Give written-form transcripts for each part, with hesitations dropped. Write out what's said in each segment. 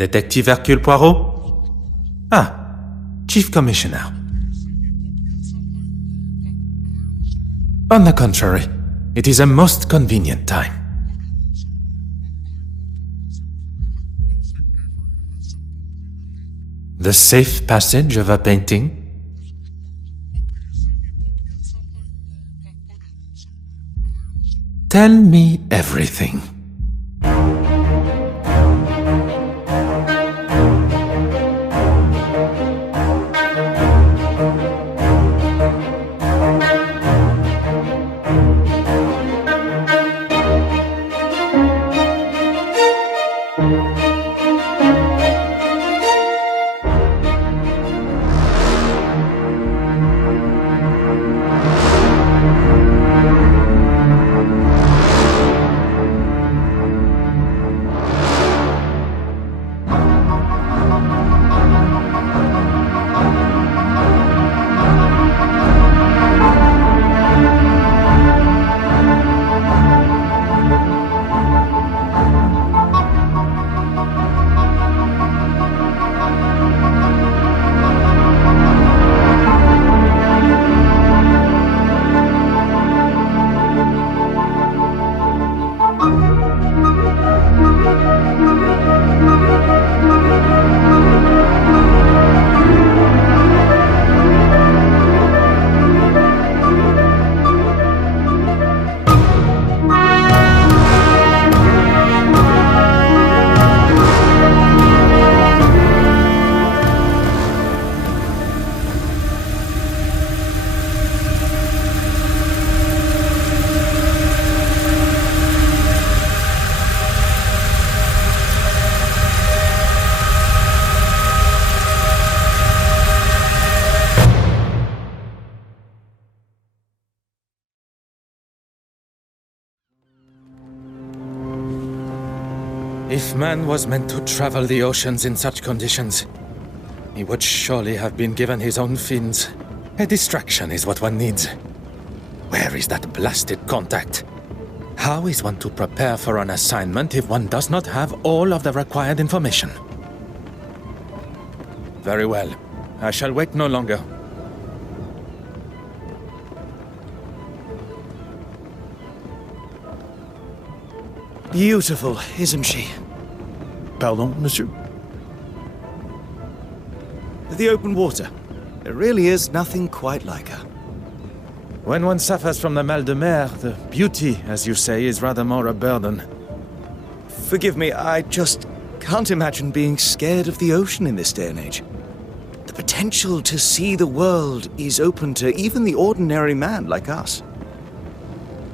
Détective Hercule Poirot? Ah, Chief Commissioner. On the contrary, it is a most convenient time. The safe passage of a painting? Tell me everything. If man was meant to travel the oceans in such conditions, he would surely have been given his own fins. A distraction is what one needs. Where is that blasted contact? How is one to prepare for an assignment if one does not have all of the required information? Very well. I shall wait no longer. Beautiful, isn't she? Pardon, monsieur? The open water. There really is nothing quite like her. When one suffers from the mal de mer, the beauty, as you say, is rather more a burden. Forgive me, I just can't imagine being scared of the ocean in this day and age. The potential to see the world is open to even the ordinary man like us.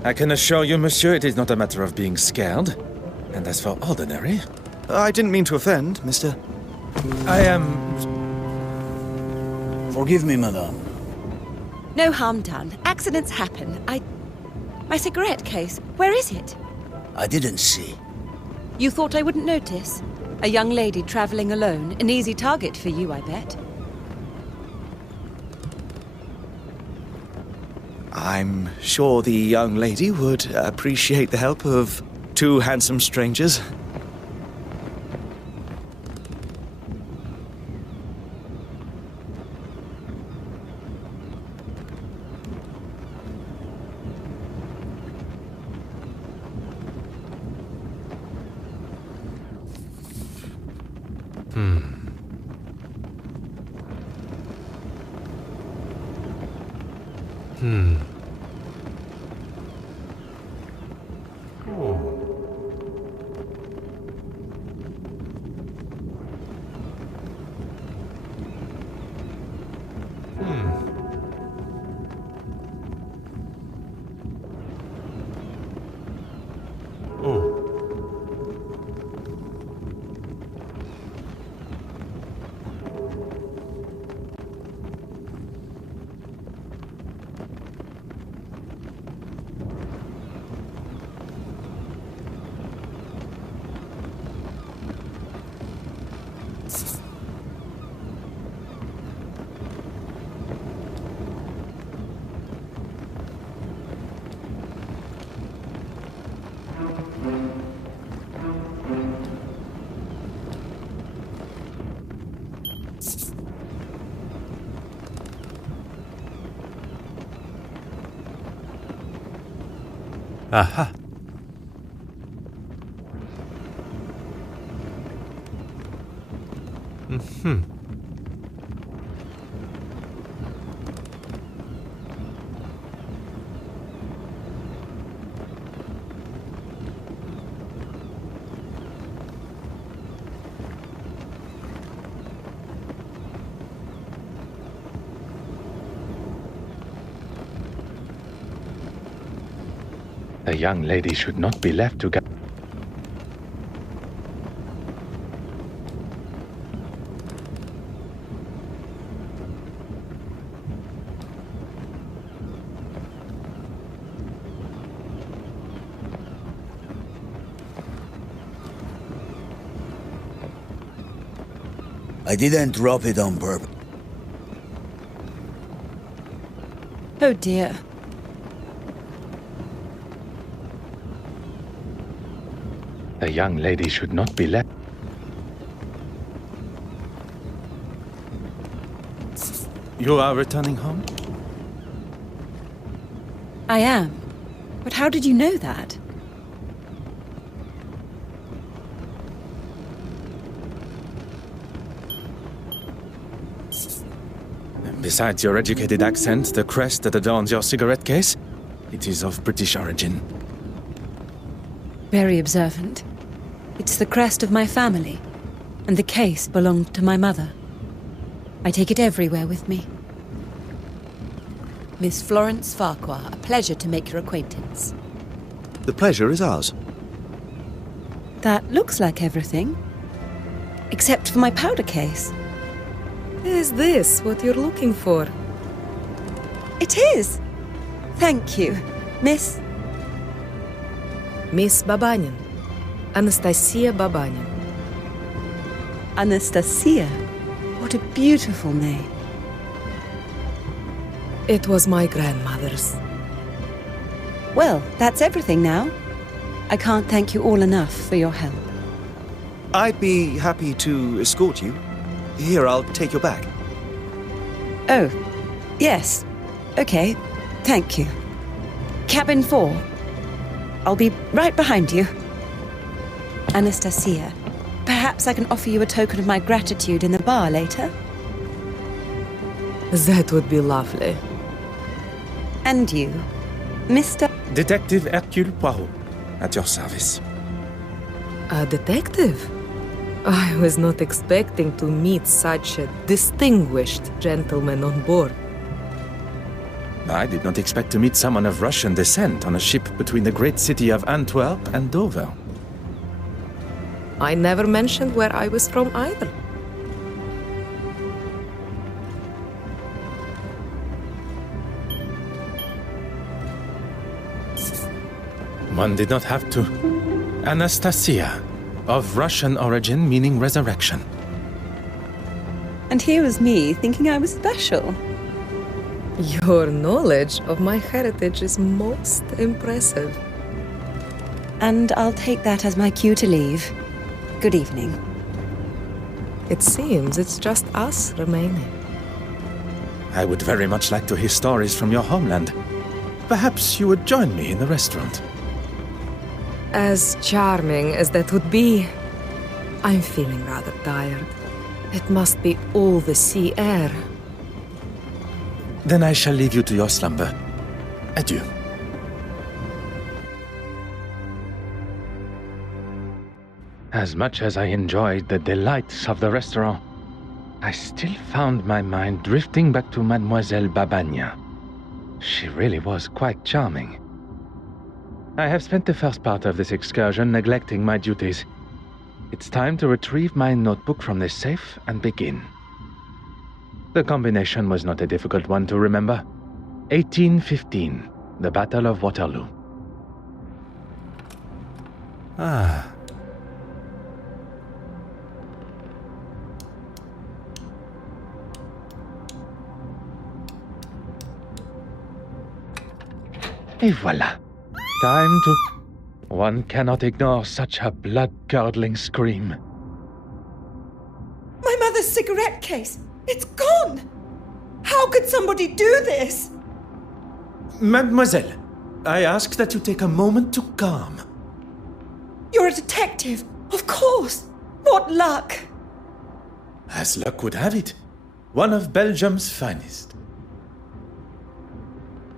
I can assure you, monsieur, it is not a matter of being scared. And as for ordinary... I didn't mean to offend, mister. I am... Forgive me, madame. No harm done. Accidents happen. My cigarette case, where is it? I didn't see. You thought I wouldn't notice? A young lady traveling alone. An easy target for you, I bet. I'm sure the young lady would appreciate the help of two handsome strangers. Aha. The young lady should not be left to get... I didn't drop it on purpose. Oh dear. The young lady should not be left... You are returning home? I am. But how did you know that? Besides your educated accent, the crest that adorns your cigarette case, it is of British origin. Very observant. It's the crest of my family, and the case belonged to my mother. I take it everywhere with me. Miss Florence Farquhar, a pleasure to make your acquaintance. The pleasure is ours. That looks like everything. Except for my powder case. Is this what you're looking for? It is! Thank you, Miss... Miss Babanin. Anastasia Babanin. Anastasia. What a beautiful name. It was my grandmother's. Well, that's everything now. I can't thank you all enough for your help. I'd be happy to escort you. Here, I'll take your bag. Oh, yes. Okay, thank you. Cabin 4. I'll be right behind you. Anastasia, perhaps I can offer you a token of my gratitude in the bar later? That would be lovely. And you, Mr. Detective Hercule Poirot, at your service. A detective? I was not expecting to meet such a distinguished gentleman on board. I did not expect to meet someone of Russian descent on a ship between the great city of Antwerp and Dover. I never mentioned where I was from either. One did not have to. Anastasia, of Russian origin meaning resurrection. And here was me thinking I was special. Your knowledge of my heritage is most impressive. And I'll take that as my cue to leave. Good evening. It seems it's just us remaining. I would very much like to hear stories from your homeland. Perhaps you would join me in the restaurant. As charming as that would be, I'm feeling rather tired. It must be all the sea air. Then I shall leave you to your slumber. Adieu. As much as I enjoyed the delights of the restaurant, I still found my mind drifting back to Mademoiselle Babagna. She really was quite charming. I have spent the first part of this excursion neglecting my duties. It's time to retrieve my notebook from the safe and begin. The combination was not a difficult one to remember. 1815, the Battle of Waterloo. Ah. Et voilà. Time to... One cannot ignore such a blood-curdling scream. My mother's cigarette case! It's gone! How could somebody do this? Mademoiselle, I ask that you take a moment to calm. You're a detective, of course! What luck! As luck would have it, one of Belgium's finest.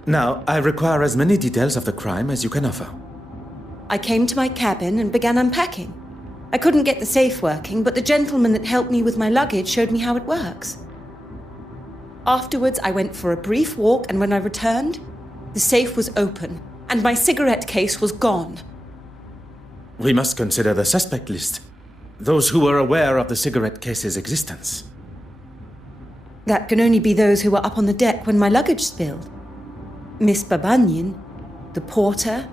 Now, I require as many details of the crime as you can offer. I came to my cabin and began unpacking. I couldn't get the safe working, but the gentleman that helped me with my luggage showed me how it works. Afterwards, I went for a brief walk, and when I returned, the safe was open, and my cigarette case was gone. We must consider the suspect list. Those who were aware of the cigarette case's existence. That can only be those who were up on the deck when my luggage spilled. Miss Babanyan, the porter,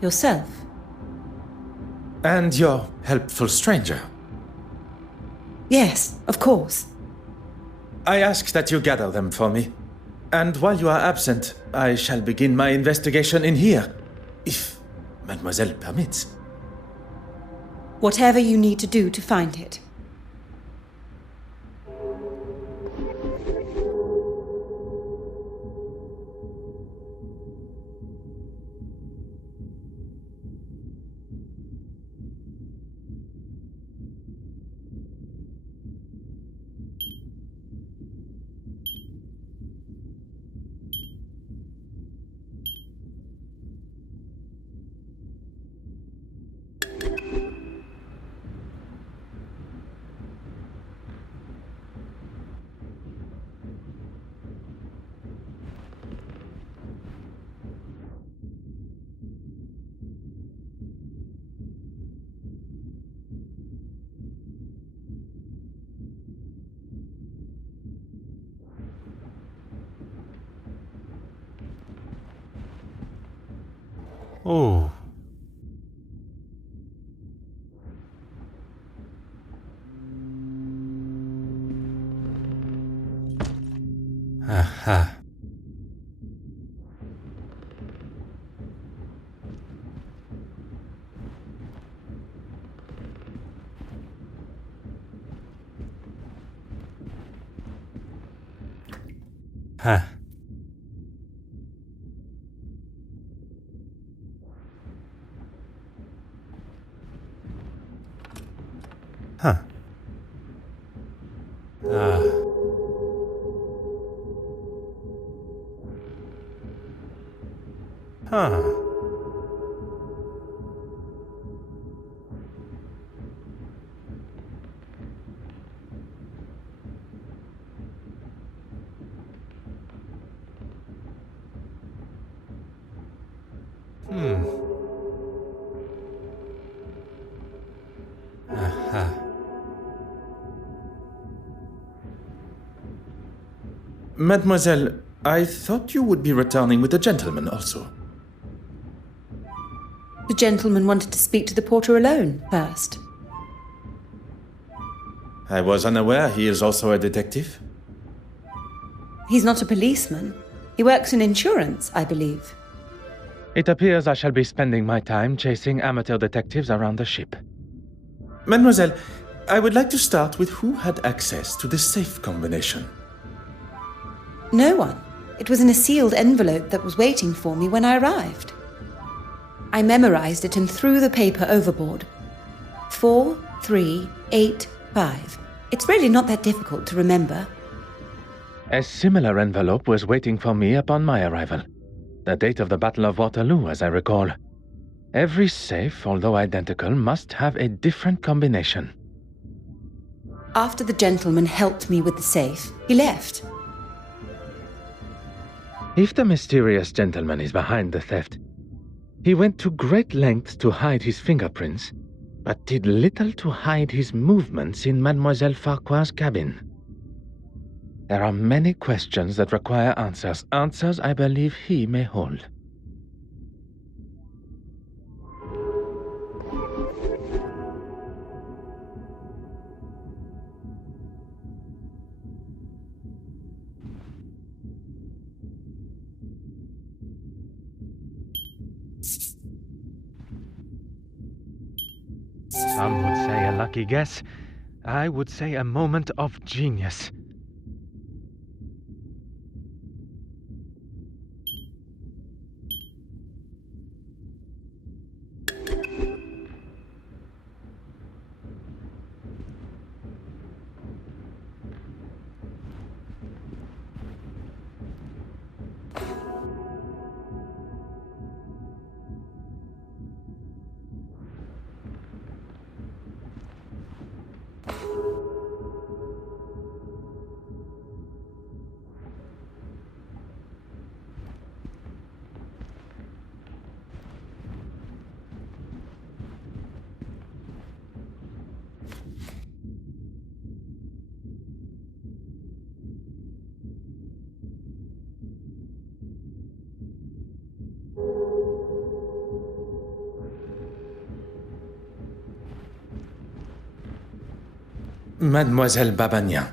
yourself. And your helpful stranger. Yes, of course. I ask that you gather them for me. And while you are absent, I shall begin my investigation in here, if Mademoiselle permits. Whatever you need to do to find it. Oh. Aha. Huh. Huh. Ah. Huh. Aha. Mademoiselle, I thought you would be returning with the gentleman also. The gentleman wanted to speak to the porter alone first. I was unaware he is also a detective. He's not a policeman. He works in insurance, I believe. It appears I shall be spending my time chasing amateur detectives around the ship. Mademoiselle, I would like to start with who had access to the safe combination. No one. It was in a sealed envelope that was waiting for me when I arrived. I memorized it and threw the paper overboard. 4385. It's really not that difficult to remember. A similar envelope was waiting for me upon my arrival. The date of the Battle of Waterloo, as I recall. Every safe, although identical, must have a different combination. After the gentleman helped me with the safe, he left. If the mysterious gentleman is behind the theft, he went to great lengths to hide his fingerprints, but did little to hide his movements in Mademoiselle Farquhar's cabin. There are many questions that require answers, answers I believe he may hold. Some would say a lucky guess. I would say a moment of genius. Mademoiselle Babagnan,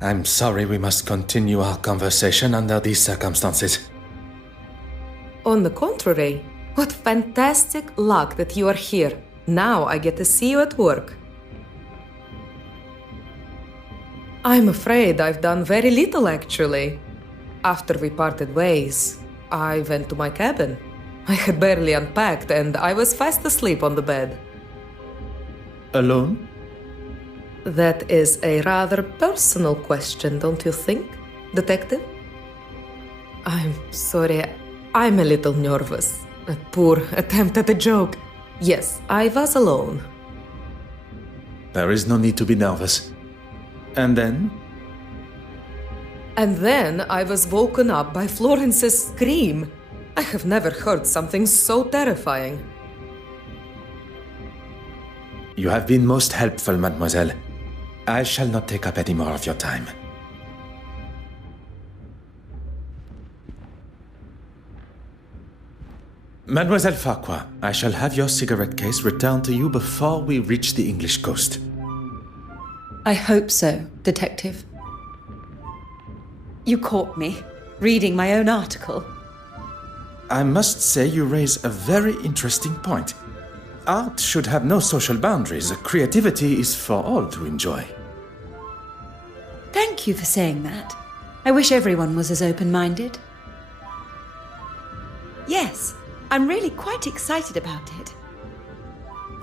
I'm sorry we must continue our conversation under these circumstances. On the contrary, what fantastic luck that you are here. Now I get to see you at work. I'm afraid I've done very little, actually. After we parted ways, I went to my cabin. I had barely unpacked and I was fast asleep on the bed. Alone? That is a rather personal question, don't you think, Detective? I'm sorry, I'm a little nervous. A poor attempt at a joke. Yes, I was alone. There is no need to be nervous. And then? And then I was woken up by Florence's scream. I have never heard something so terrifying. You have been most helpful, mademoiselle. I shall not take up any more of your time. Mademoiselle Farquhar, I shall have your cigarette case returned to you before we reach the English coast. I hope so, Detective. You caught me, reading my own article. I must say you raise a very interesting point. Art should have no social boundaries. Creativity is for all to enjoy. Thank you for saying that. I wish everyone was as open-minded. Yes, I'm really quite excited about it.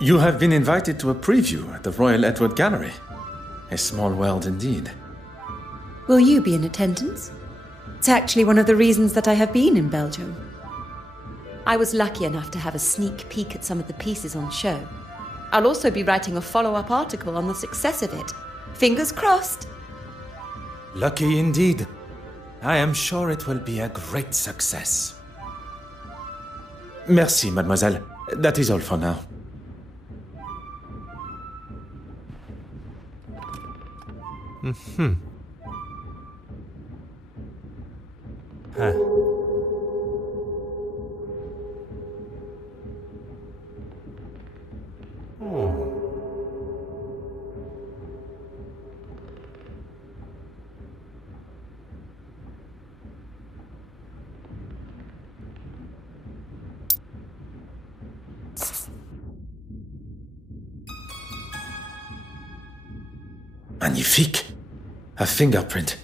You have been invited to a preview at the Royal Edward Gallery. A small world indeed. Will you be in attendance? It's actually one of the reasons that I have been in Belgium. I was lucky enough to have a sneak peek at some of the pieces on show. I'll also be writing a follow-up article on the success of it. Fingers crossed! Lucky indeed. I am sure it will be a great success. Merci, mademoiselle. That is all for now. Magnifique! A fingerprint.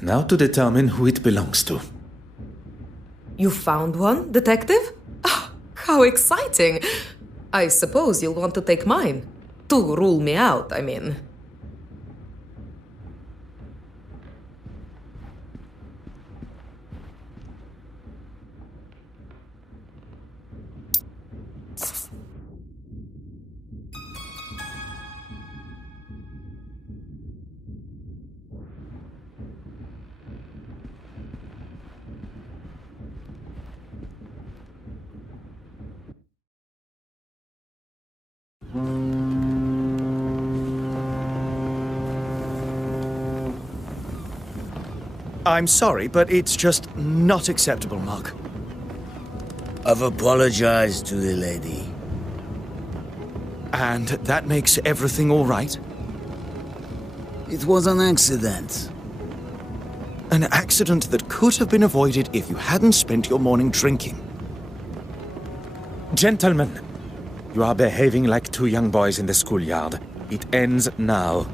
Now to determine who it belongs to. You found one, Detective? Oh, how exciting! I suppose you'll want to take mine. To rule me out, I mean. I'm sorry, but it's just not acceptable, Mark. I've apologized to the lady. And that makes everything all right? It was an accident. An accident that could have been avoided if you hadn't spent your morning drinking. Gentlemen, you are behaving like two young boys in the schoolyard. It ends now.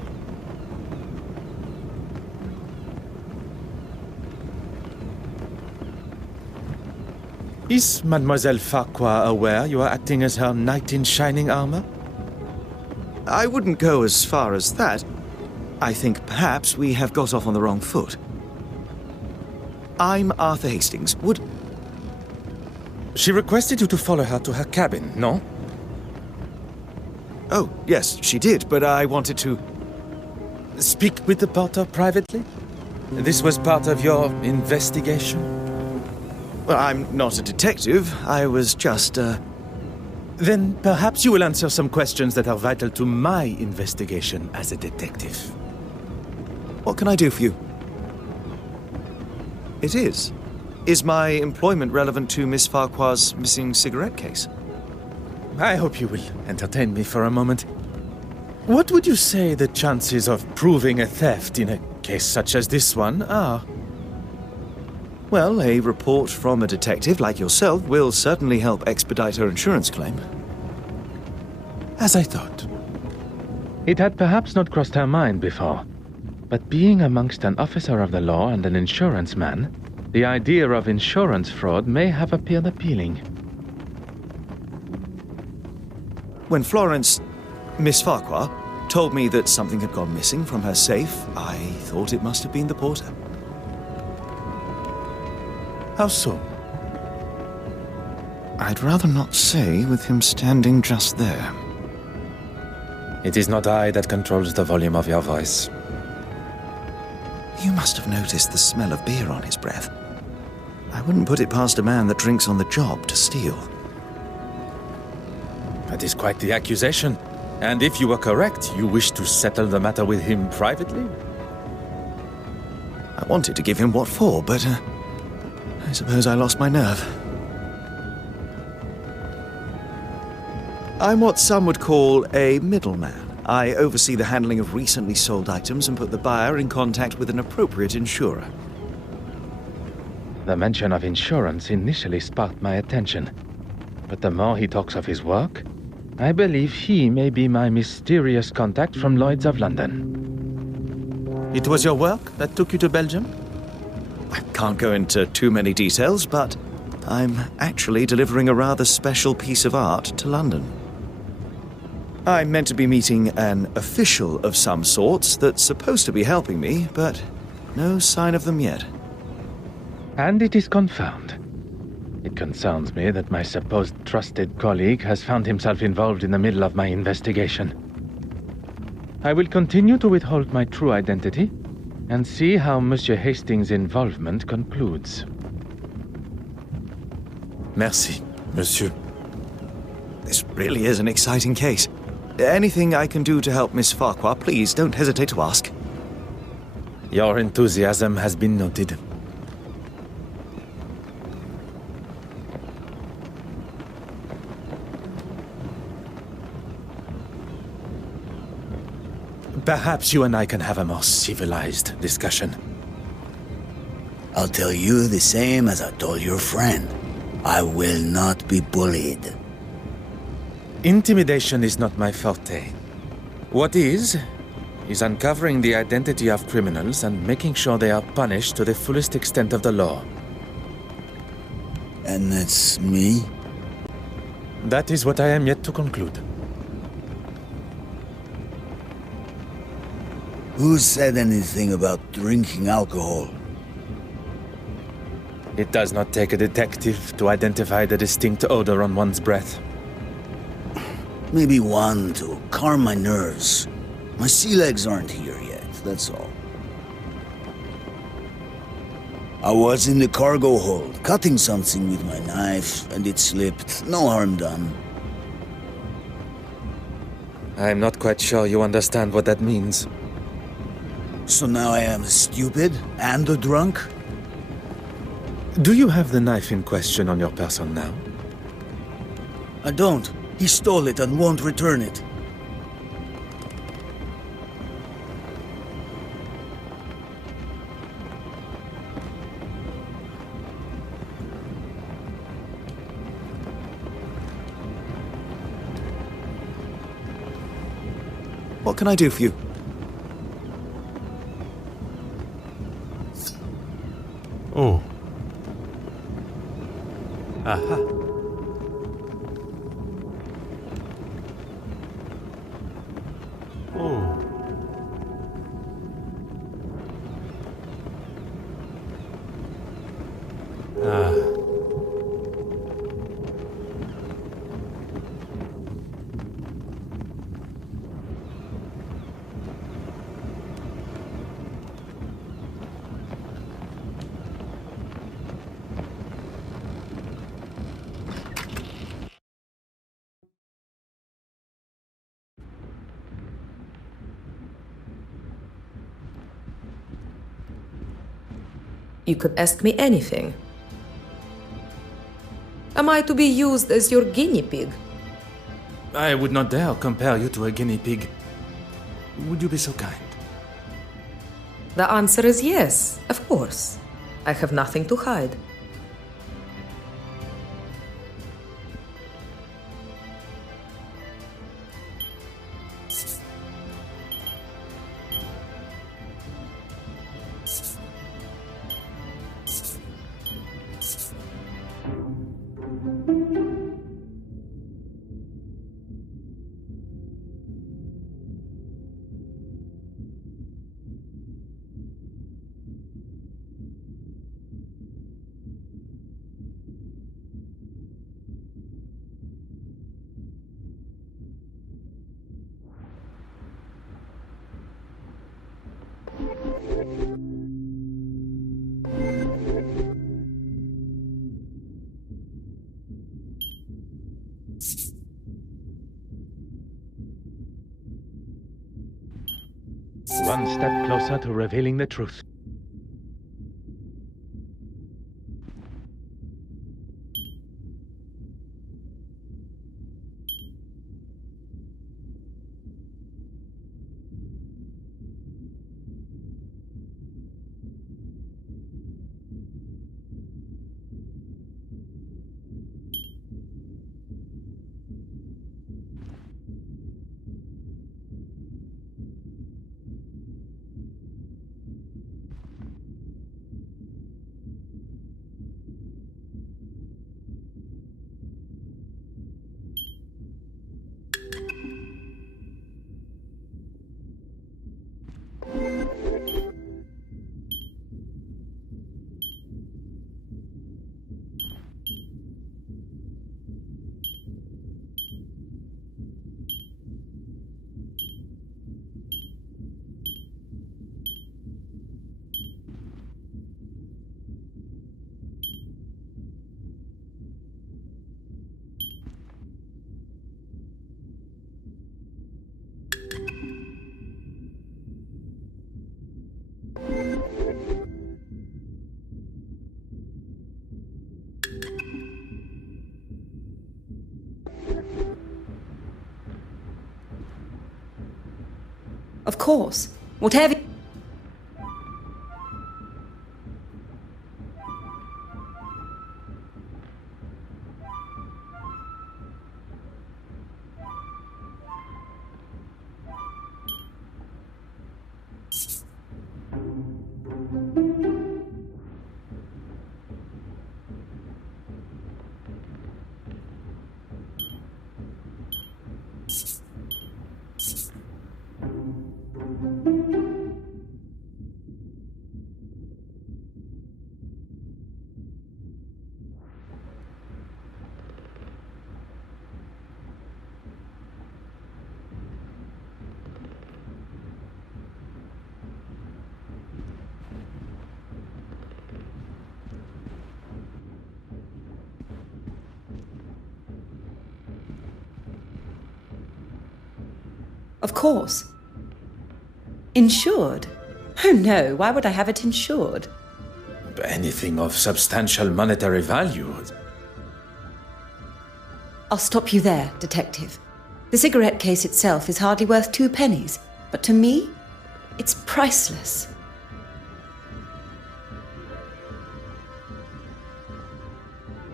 Is Mademoiselle Farquhar aware you are acting as her knight in shining armor? I wouldn't go as far as that. I think perhaps we have got off on the wrong foot. I'm Arthur Hastings. She requested you to follow her to her cabin, no? Oh, yes, she did, but I wanted to... Speak with the porter privately? This was part of your investigation? Well, I'm not a detective. I was just, Then perhaps you will answer some questions that are vital to my investigation as a detective. What can I do for you? It is. Is my employment relevant to Miss Farquhar's missing cigarette case? I hope you will entertain me for a moment. What would you say the chances of proving a theft in a case such as this one are? Well, a report from a detective like yourself will certainly help expedite her insurance claim. As I thought. It had perhaps not crossed her mind before, but being amongst an officer of the law and an insurance man, the idea of insurance fraud may have appeared appealing. When Florence, Miss Farquhar, told me that something had gone missing from her safe, I thought it must have been the porter. How so? I'd rather not say with him standing just there. It is not I that controls the volume of your voice. You must have noticed the smell of beer on his breath. I wouldn't put it past a man that drinks on the job to steal. That is quite the accusation. And if you are correct, you wish to settle the matter with him privately? I wanted to give him what for, but I suppose I lost my nerve. I'm what some would call a middleman. I oversee the handling of recently sold items and put the buyer in contact with an appropriate insurer. The mention of insurance initially sparked my attention. But the more he talks of his work, I believe he may be my mysterious contact from Lloyd's of London. It was your work that took you to Belgium? I can't go into too many details, but I'm actually delivering a rather special piece of art to London. I'm meant to be meeting an official of some sorts that's supposed to be helping me, but no sign of them yet. And it is confirmed. It concerns me that my supposed trusted colleague has found himself involved in the middle of my investigation. I will continue to withhold my true identity and see how Monsieur Hastings' involvement concludes. Merci, monsieur. This really is an exciting case. Anything I can do to help Miss Farquhar, please don't hesitate to ask. Your enthusiasm has been noted. Perhaps you and I can have a more civilized discussion. I'll tell you the same as I told your friend. I will not be bullied. Intimidation is not my forte. What is uncovering the identity of criminals and making sure they are punished to the fullest extent of the law. And that's me? That is what I am yet to conclude. Who said anything about drinking alcohol? It does not take a detective to identify the distinct odor on one's breath. Maybe one to calm my nerves. My sea legs aren't here yet, that's all. I was in the cargo hold, cutting something with my knife, and it slipped. No harm done. I'm not quite sure you understand what that means. So now I am stupid and a drunk? Do you have the knife in question on your person now? I don't. He stole it and won't return it. What can I do for you? Oh. Aha. Oh. Ah. You could ask me anything. Am I to be used as your guinea pig? I would not dare compare you to a guinea pig. Would you be so kind? The answer is yes, of course. I have nothing to hide. One step closer to revealing the truth. Of course. Whatever... Of course. Insured? Oh no, why would I have it insured? Anything of substantial monetary value. I'll stop you there, Detective. The cigarette case itself is hardly worth 2 pennies, but to me, it's priceless.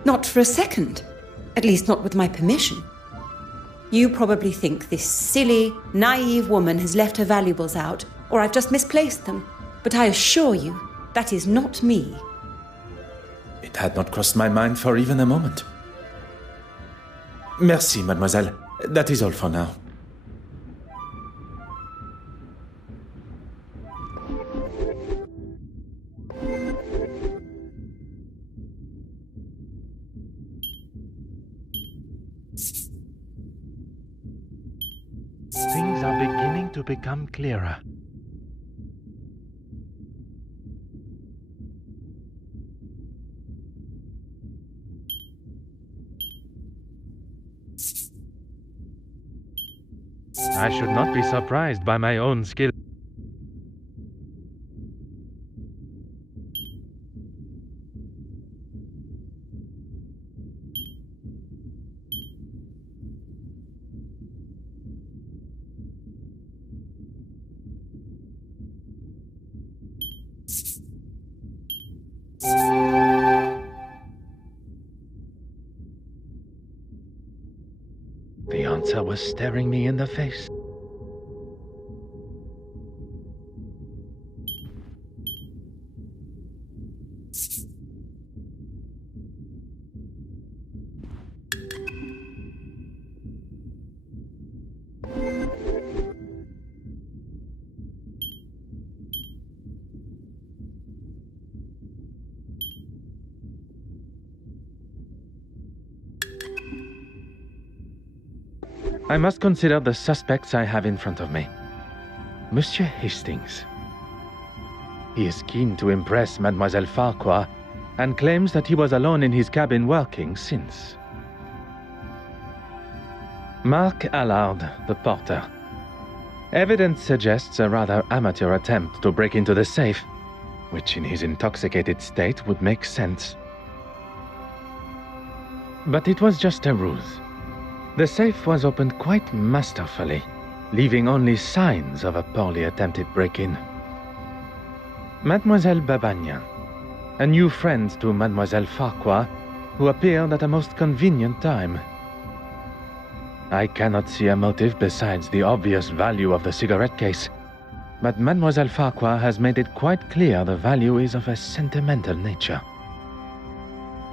Not for a second. At least not with my permission. You probably think this silly, naive woman has left her valuables out, or I've just misplaced them. But I assure you, that is not me. It had not crossed my mind for even a moment. Merci, mademoiselle. That is all for now. Things are beginning to become clearer. I should not be surprised by my own skill. answer was staring me in the face. I must consider the suspects I have in front of me. Monsieur Heistings. He is keen to impress Mademoiselle Farquhar and claims that he was alone in his cabin working since. Mark Allard, the porter. Evidence suggests a rather amateur attempt to break into the safe, which in his intoxicated state would make sense. But it was just a ruse. The safe was opened quite masterfully, leaving only signs of a poorly attempted break-in. Mademoiselle Babagnan, a new friend to Mademoiselle Farquhar, who appeared at a most convenient time. I cannot see a motive besides the obvious value of the cigarette case, but Mademoiselle Farquhar has made it quite clear the value is of a sentimental nature.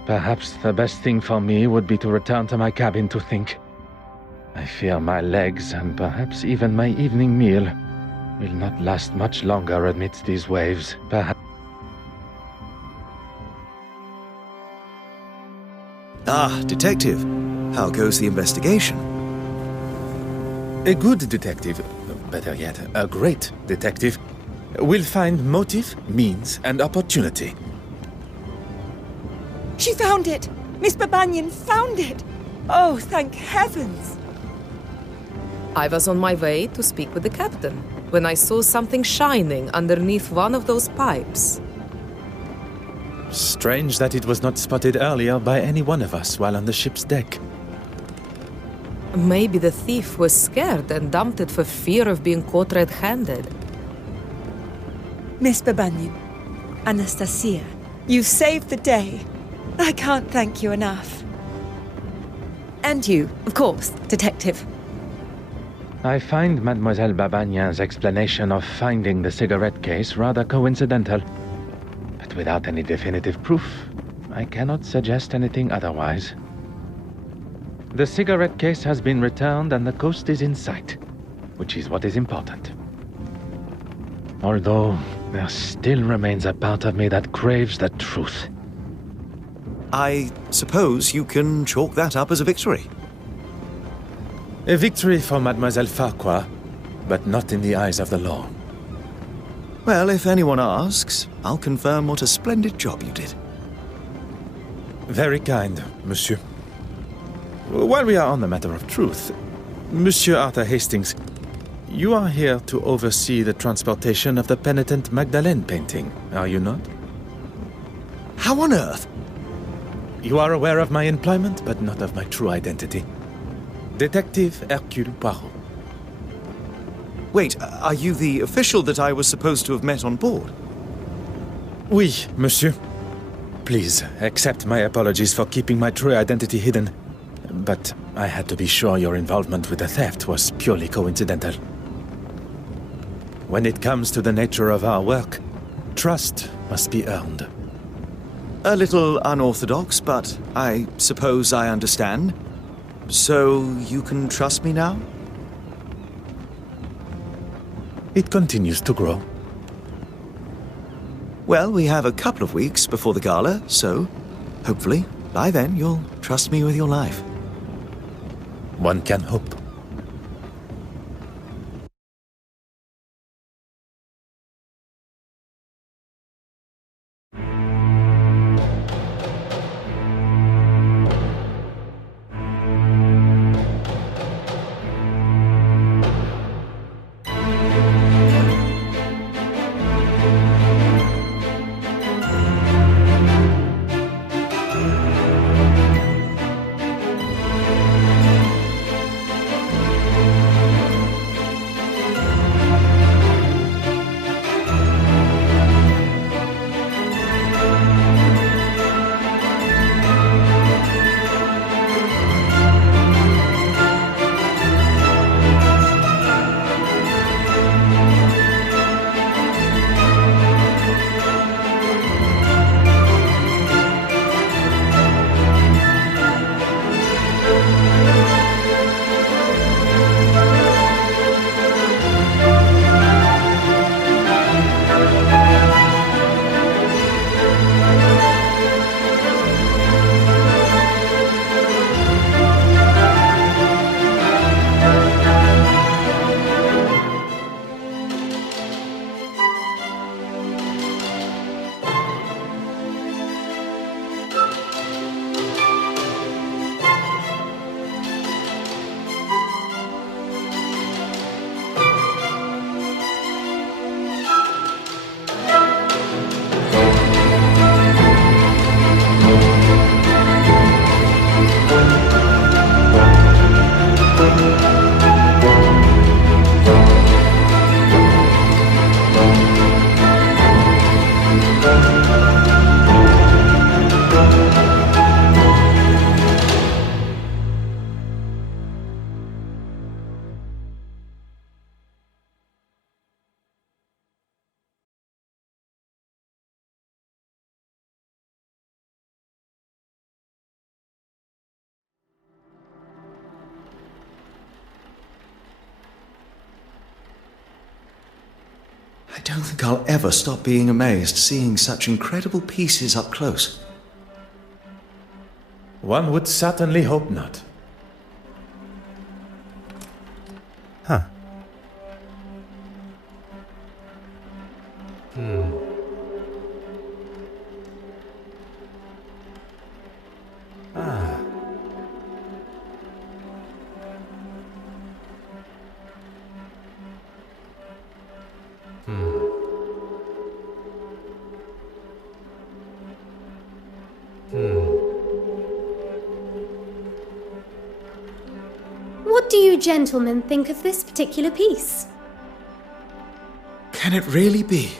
Perhaps the best thing for me would be to return to my cabin to think. I fear my legs, and perhaps even my evening meal, will not last much longer amidst these waves. Perhaps. Ah, detective. How goes the investigation? A good detective, better yet, a great detective, will find motive, means, and opportunity. She found it! Miss Babagnan found it! Oh, thank heavens! I was on my way to speak with the captain when I saw something shining underneath one of those pipes. Strange that it was not spotted earlier by any one of us while on the ship's deck. Maybe the thief was scared and dumped it for fear of being caught red-handed. Miss Babagnan, Anastasia, you saved the day. I can't thank you enough. And you, of course, detective. I find Mademoiselle Babagnan's explanation of finding the cigarette case rather coincidental. But without any definitive proof, I cannot suggest anything otherwise. The cigarette case has been returned and the coast is in sight, which is what is important. Although, there still remains a part of me that craves the truth. I suppose you can chalk that up as a victory. A victory for Mademoiselle Farquhar, but not in the eyes of the law. Well, if anyone asks, I'll confirm what a splendid job you did. Very kind, monsieur. While we are on the matter of truth, Monsieur Arthur Heistings, you are here to oversee the transportation of the penitent Magdalene painting, are you not? How on earth? You are aware of my employment, but not of my true identity. Detective Hercule Poirot. Wait, are you the official that I was supposed to have met on board? Oui, monsieur. Please, accept my apologies for keeping my true identity hidden. But I had to be sure your involvement with the theft was purely coincidental. When it comes to the nature of our work, trust must be earned. A little unorthodox, but I suppose I understand. So you can trust me now? It continues to grow. Well, we have a couple of weeks before the gala, so hopefully by then you'll trust me with your life. One can hope. I don't think I'll ever stop being amazed seeing such incredible pieces up close. One would certainly hope not. Huh. Ah. What do you gentlemen think of this particular piece? Can it really be?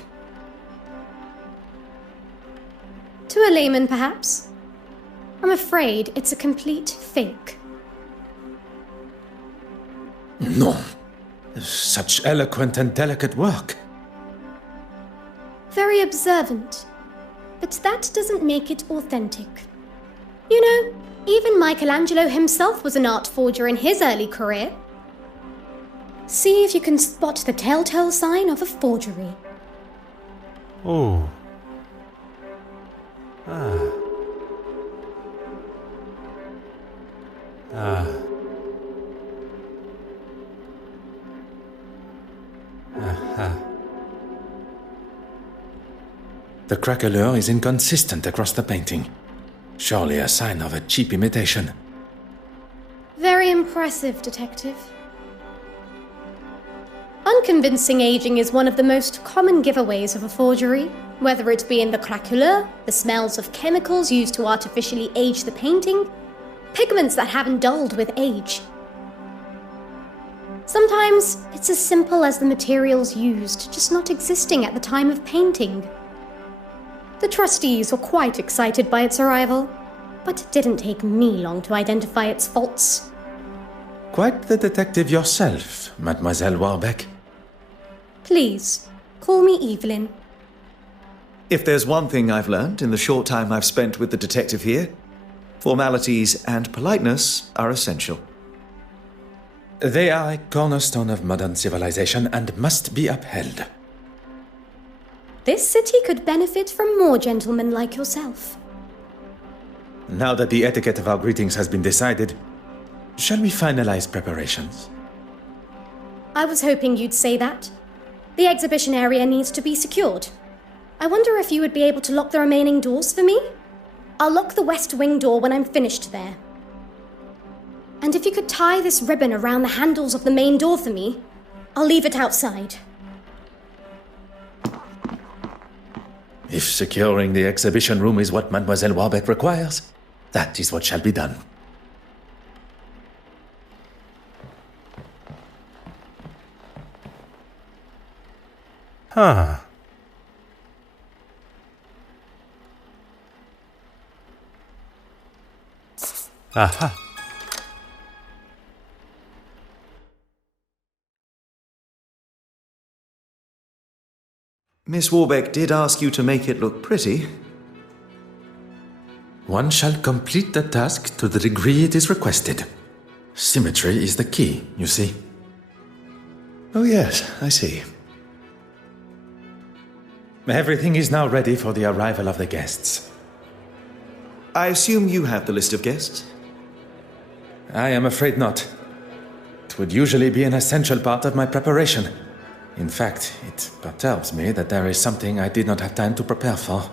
To a layman, perhaps. I'm afraid it's a complete fake. No. Such eloquent and delicate work. Very observant. But that doesn't make it authentic. You know, even Michelangelo himself was an art forger in his early career. See if you can spot the telltale sign of a forgery. Oh. Ah. Ah. Aha. The craquelure is inconsistent across the painting. Surely a sign of a cheap imitation. Very impressive, Detective. Unconvincing aging is one of the most common giveaways of a forgery, whether it be in the craquelure, the smells of chemicals used to artificially age the painting, pigments that haven't dulled with age. Sometimes it's as simple as the materials used just not existing at the time of painting. The trustees were quite excited by its arrival, but it didn't take me long to identify its faults. Quite the detective yourself, Mademoiselle Warbeck. Please, call me Evelyn. If there's one thing I've learned in the short time I've spent with the detective here, formalities and politeness are essential. They are a cornerstone of modern civilization and must be upheld. This city could benefit from more gentlemen like yourself. Now that the etiquette of our greetings has been decided, shall we finalize preparations? I was hoping you'd say that. The exhibition area needs to be secured. I wonder if you would be able to lock the remaining doors for me? I'll lock the west wing door when I'm finished there. And if you could tie this ribbon around the handles of the main door for me, I'll leave it outside. If securing the exhibition room is what Mademoiselle Warbeck requires, that is what shall be done. Huh. Aha. Miss Warbeck did ask you to make it look pretty. One shall complete the task to the degree it is requested. Symmetry is the key, you see. Oh yes, I see. Everything is now ready for the arrival of the guests. I assume you have the list of guests? I am afraid not. It would usually be an essential part of my preparation. In fact, it perturbs me that there is something I did not have time to prepare for.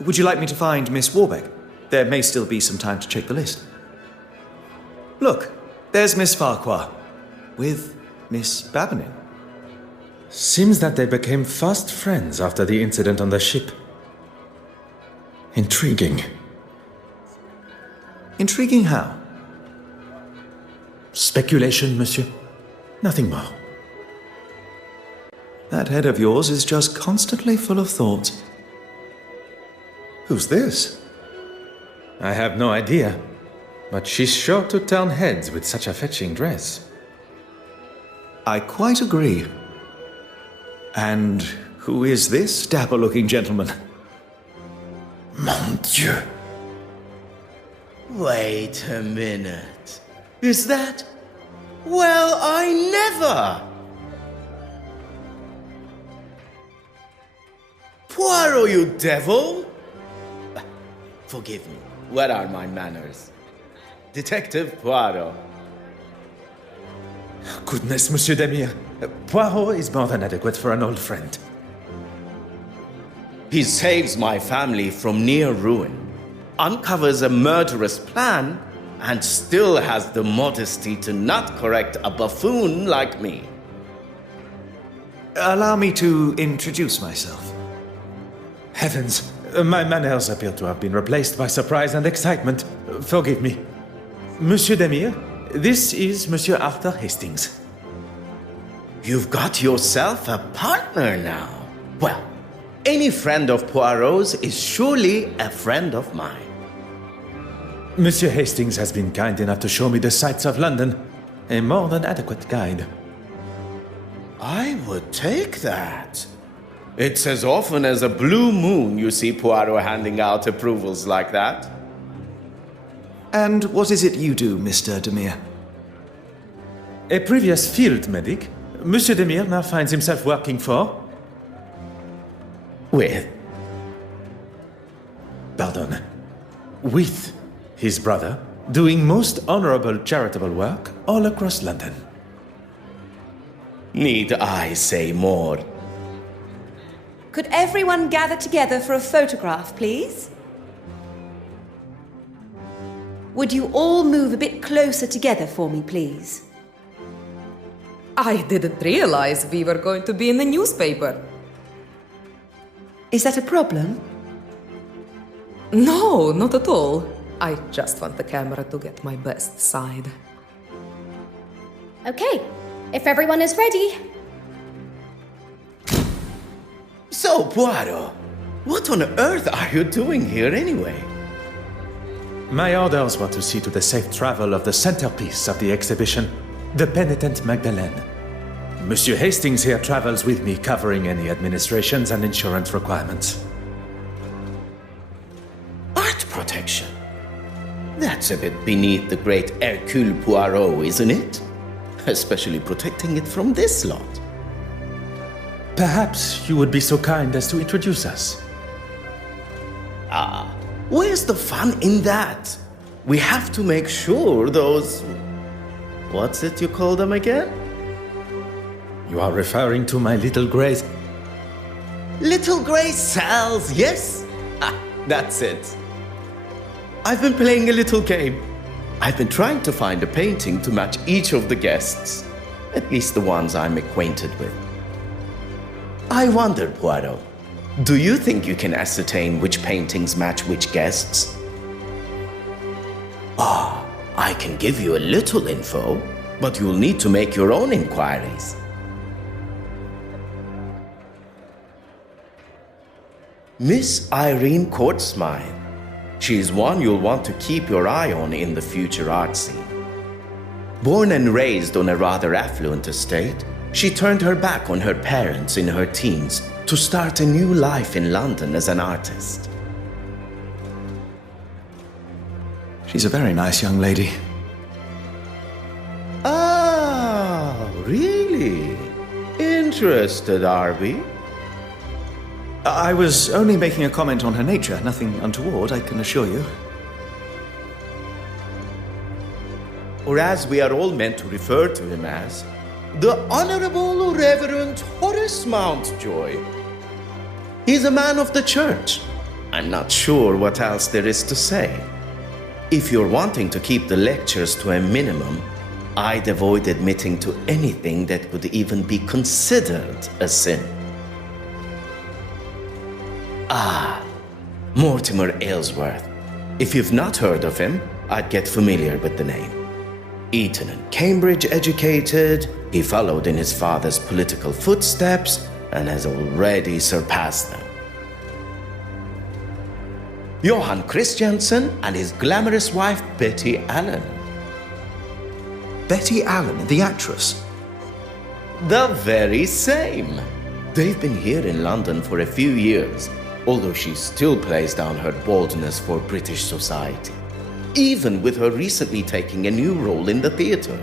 Would you like me to find Miss Warbeck? There may still be some time to check the list. Look, there's Miss Farquhar, with Miss Babonin. Seems that they became fast friends after the incident on the ship. Intriguing. Intriguing how? Speculation, monsieur. Nothing more. That head of yours is just constantly full of thoughts. Who's this? I have no idea, but she's sure to turn heads with such a fetching dress. I quite agree. And who is this dapper-looking gentleman? Mon Dieu. Wait a minute. Is that... Well, I never! Poirot, you devil! Forgive me, what are my manners? Detective Poirot. Goodness, Monsieur Demire. Poirot is more than adequate for an old friend. He saves my family from near ruin, uncovers a murderous plan, and still has the modesty to not correct a buffoon like me. Allow me to introduce myself. Heavens, my manners appear to have been replaced by surprise and excitement. Forgive me. Monsieur Demire, this is Monsieur Arthur Hastings. You've got yourself a partner now. Well, any friend of Poirot's is surely a friend of mine. Monsieur Hastings has been kind enough to show me the sights of London. A more than adequate guide. I would take that. It's as often as a blue moon you see Poirot handing out approvals like that. And what is it you do, Mr. Demire? A previous field medic, Monsieur Demire now finds himself working for... With? Pardon. With his brother, doing most honorable charitable work all across London. Need I say more? Could everyone gather together for a photograph, please? Would you all move a bit closer together for me, please? I didn't realize we were going to be in the newspaper. Is that a problem? No, not at all. I just want the camera to get my best side. Okay, if everyone is ready. So, Poirot, what on earth are you doing here anyway? My orders were to see to the safe travel of the centerpiece of the exhibition, the penitent Magdalene. Monsieur Hastings here travels with me, covering any administrations and insurance requirements. Art protection? That's a bit beneath the great Hercule Poirot, isn't it? Especially protecting it from this lot. Perhaps you would be so kind as to introduce us. Where's the fun in that? We have to make sure those... What's it you call them again? You are referring to my little grays. Little grey cells, yes? That's it. I've been playing a little game. I've been trying to find a painting to match each of the guests. At least the ones I'm acquainted with. I wonder, Poirot, do you think you can ascertain which paintings match which guests? I can give you a little info, but you'll need to make your own inquiries. Miss Irene Courtsmith. She's one you'll want to keep your eye on in the future art scene. Born and raised on a rather affluent estate, she turned her back on her parents in her teens to start a new life in London as an artist. She's a very nice young lady. Ah, really? Interested, are we? I was only making a comment on her nature, nothing untoward, I can assure you. Or as we are all meant to refer to him as, the Honorable Reverend Horace Mountjoy. He's a man of the church. I'm not sure what else there is to say. If you're wanting to keep the lectures to a minimum, I'd avoid admitting to anything that could even be considered a sin. Mortimer Aylesworth. If you've not heard of him, I'd get familiar with the name. Eton and Cambridge educated, he followed in his father's political footsteps and has already surpassed them. Johann Christiansen and his glamorous wife Betty Allen. Betty Allen, the actress? The very same. They've been here in London for a few years, although she still plays down her boldness for British society, even with her recently taking a new role in the theatre.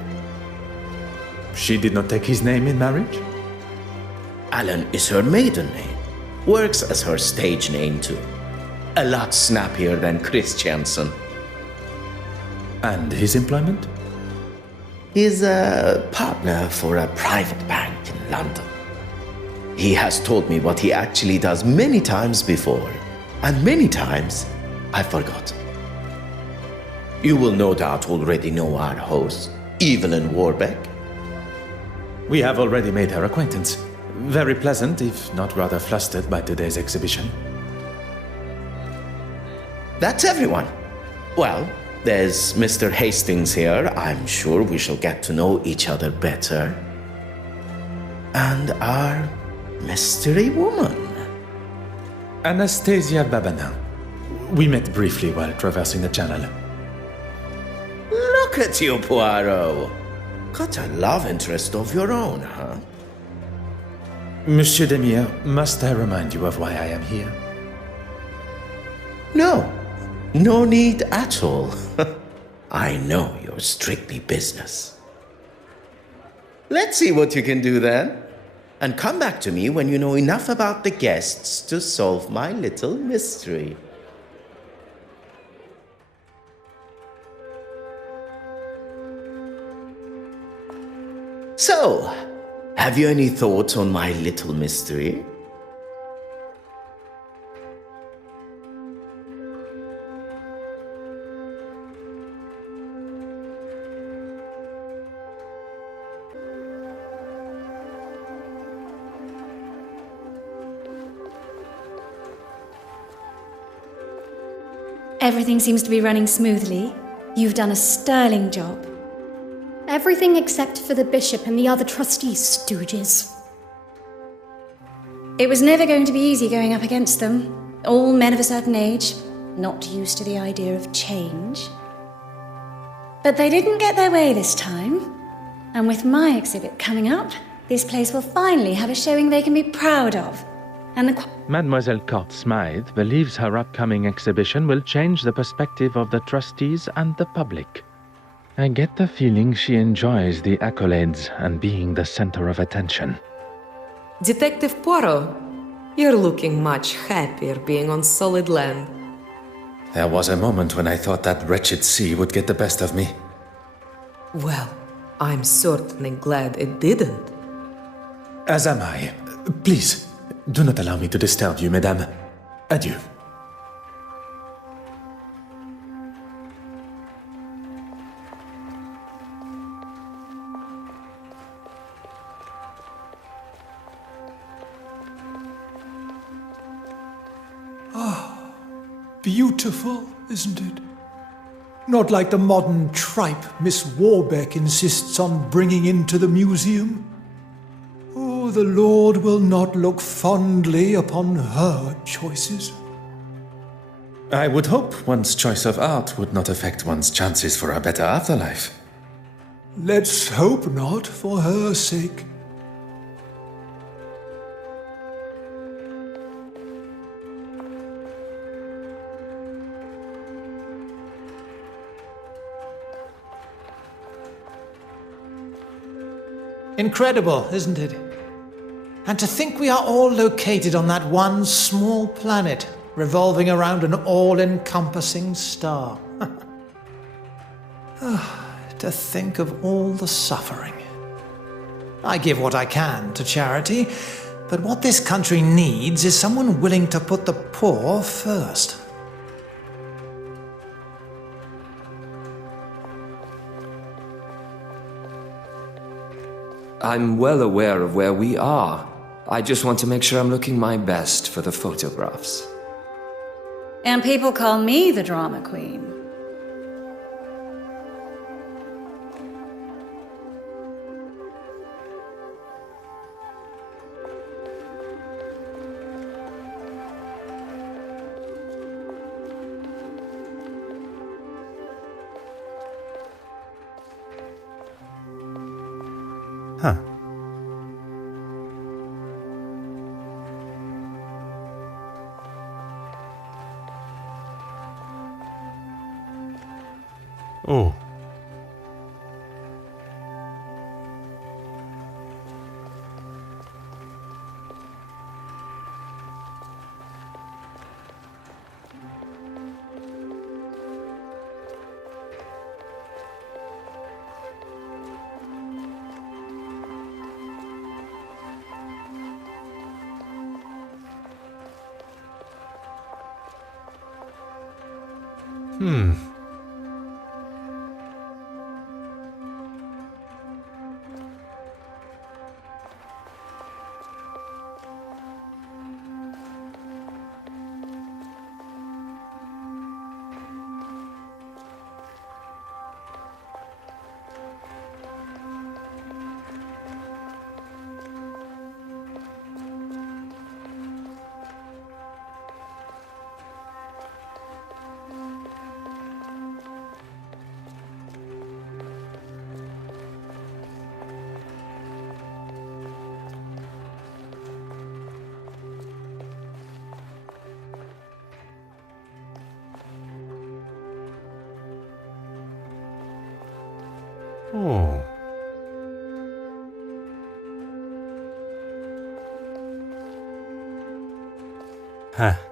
She did not take his name in marriage? Allen is her maiden name. Works as her stage name too. A lot snappier than Chris Jansen. And his employment? He's a partner for a private bank in London. He has told me what he actually does many times before, and many times I forgot. You will no doubt already know our host, Evelyn Warbeck. We have already made her acquaintance. Very pleasant, if not rather flustered by today's exhibition. That's everyone. Well, there's Mr. Heisting's here. I'm sure we shall get to know each other better. And our mystery woman. Anastasia Babanin. We met briefly while traversing the channel. Look at you, Poirot. Got a love interest of your own, huh? Monsieur Demire, must I remind you of why I am here? No. No need at all. I know you're strictly business. Let's see what you can do then. And come back to me when you know enough about the guests to solve my little mystery. So, have you any thoughts on my little mystery? Everything seems to be running smoothly. You've done a sterling job. Everything except for the bishop and the other trustees, stooges. It was never going to be easy going up against them. All men of a certain age, not used to the idea of change. But they didn't get their way this time. And with my exhibit coming up, this place will finally have a showing they can be proud of. And the Mademoiselle Court Smythe believes her upcoming exhibition will change the perspective of the trustees and the public. I get the feeling she enjoys the accolades and being the center of attention. Detective Poirot, you're looking much happier being on solid land. There was a moment when I thought that wretched sea would get the best of me. Well, I'm certainly glad it didn't. As am I. Please, do not allow me to disturb you, mesdames. Adieu. Beautiful, isn't it? Not like the modern tripe Miss Warbeck insists on bringing into the museum. Oh, the Lord will not look fondly upon her choices. I would hope one's choice of art would not affect one's chances for a better afterlife. Let's hope not, for her sake. Incredible, isn't it? And to think we are all located on that one small planet, revolving around an all-encompassing star. To think of all the suffering. I give what I can to charity, but what this country needs is someone willing to put the poor first. I'm well aware of where we are. I just want to make sure I'm looking my best for the photographs. And people call me the drama queen. Huh. Oh. 오. 하.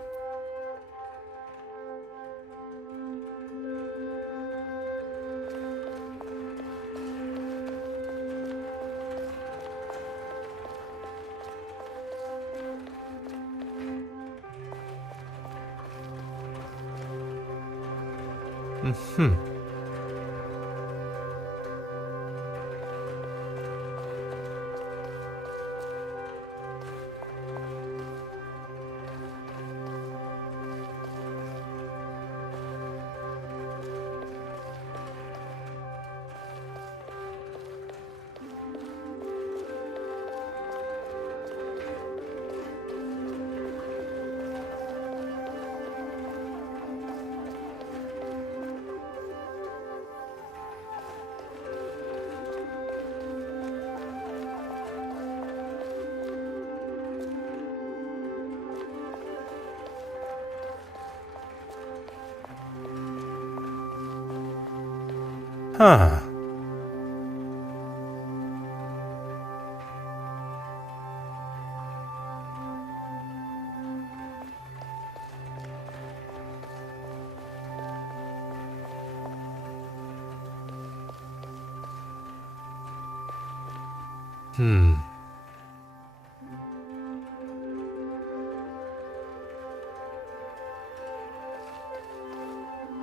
하.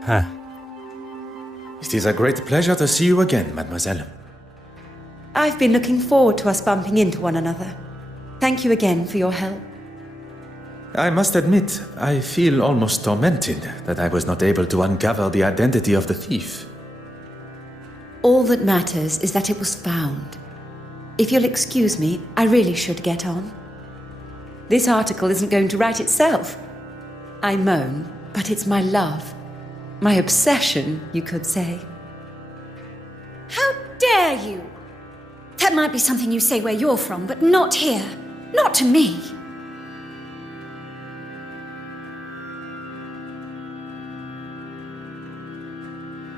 하. It is a great pleasure to see you again, mademoiselle. I've been looking forward to us bumping into one another. Thank you again for your help. I must admit, I feel almost tormented that I was not able to uncover the identity of the thief. All that matters is that it was found. If you'll excuse me, I really should get on. This article isn't going to write itself. I moan, but it's my love. My obsession, you could say. How dare you! That might be something you say where you're from, but not here. Not to me.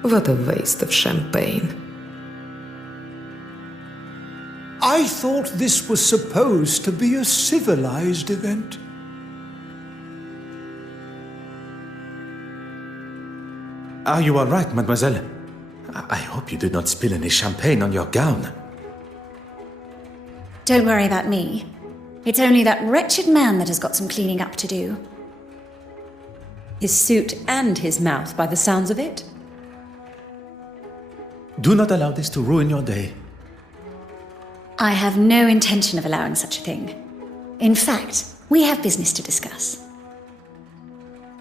What a waste of champagne. I thought this was supposed to be a civilized event. Are you all right, mademoiselle? I hope you did not spill any champagne on your gown. Don't worry about me. It's only that wretched man that has got some cleaning up to do. His suit and his mouth, by the sounds of it. Do not allow this to ruin your day. I have no intention of allowing such a thing. In fact, we have business to discuss.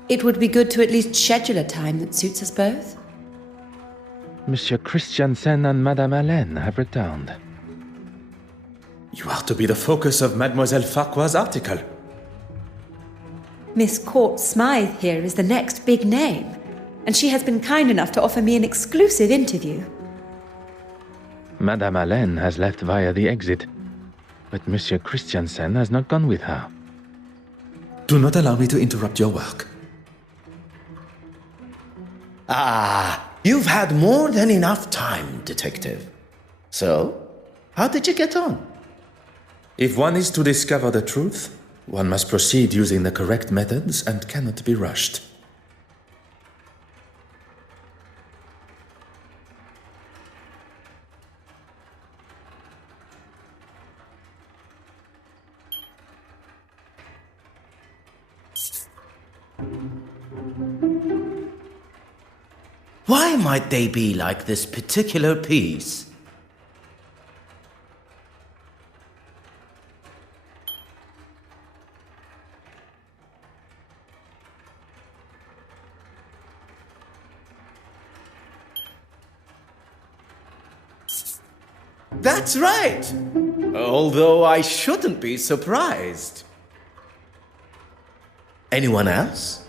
It would be good to at least schedule a time that suits us both. Monsieur Christiansen and Madame Hélène have returned. You are to be the focus of Mademoiselle Farquhar's article. Miss Court Smythe here is the next big name, and she has been kind enough to offer me an exclusive interview. Madame Hélène has left via the exit, but Monsieur Christiansen has not gone with her. Do not allow me to interrupt your work. Ah, you've had more than enough time, detective. So, how did you get on? If one is to discover the truth, one must proceed using the correct methods and cannot be rushed. Why might they be like this particular piece? That's right! Although I shouldn't be surprised. Anyone else?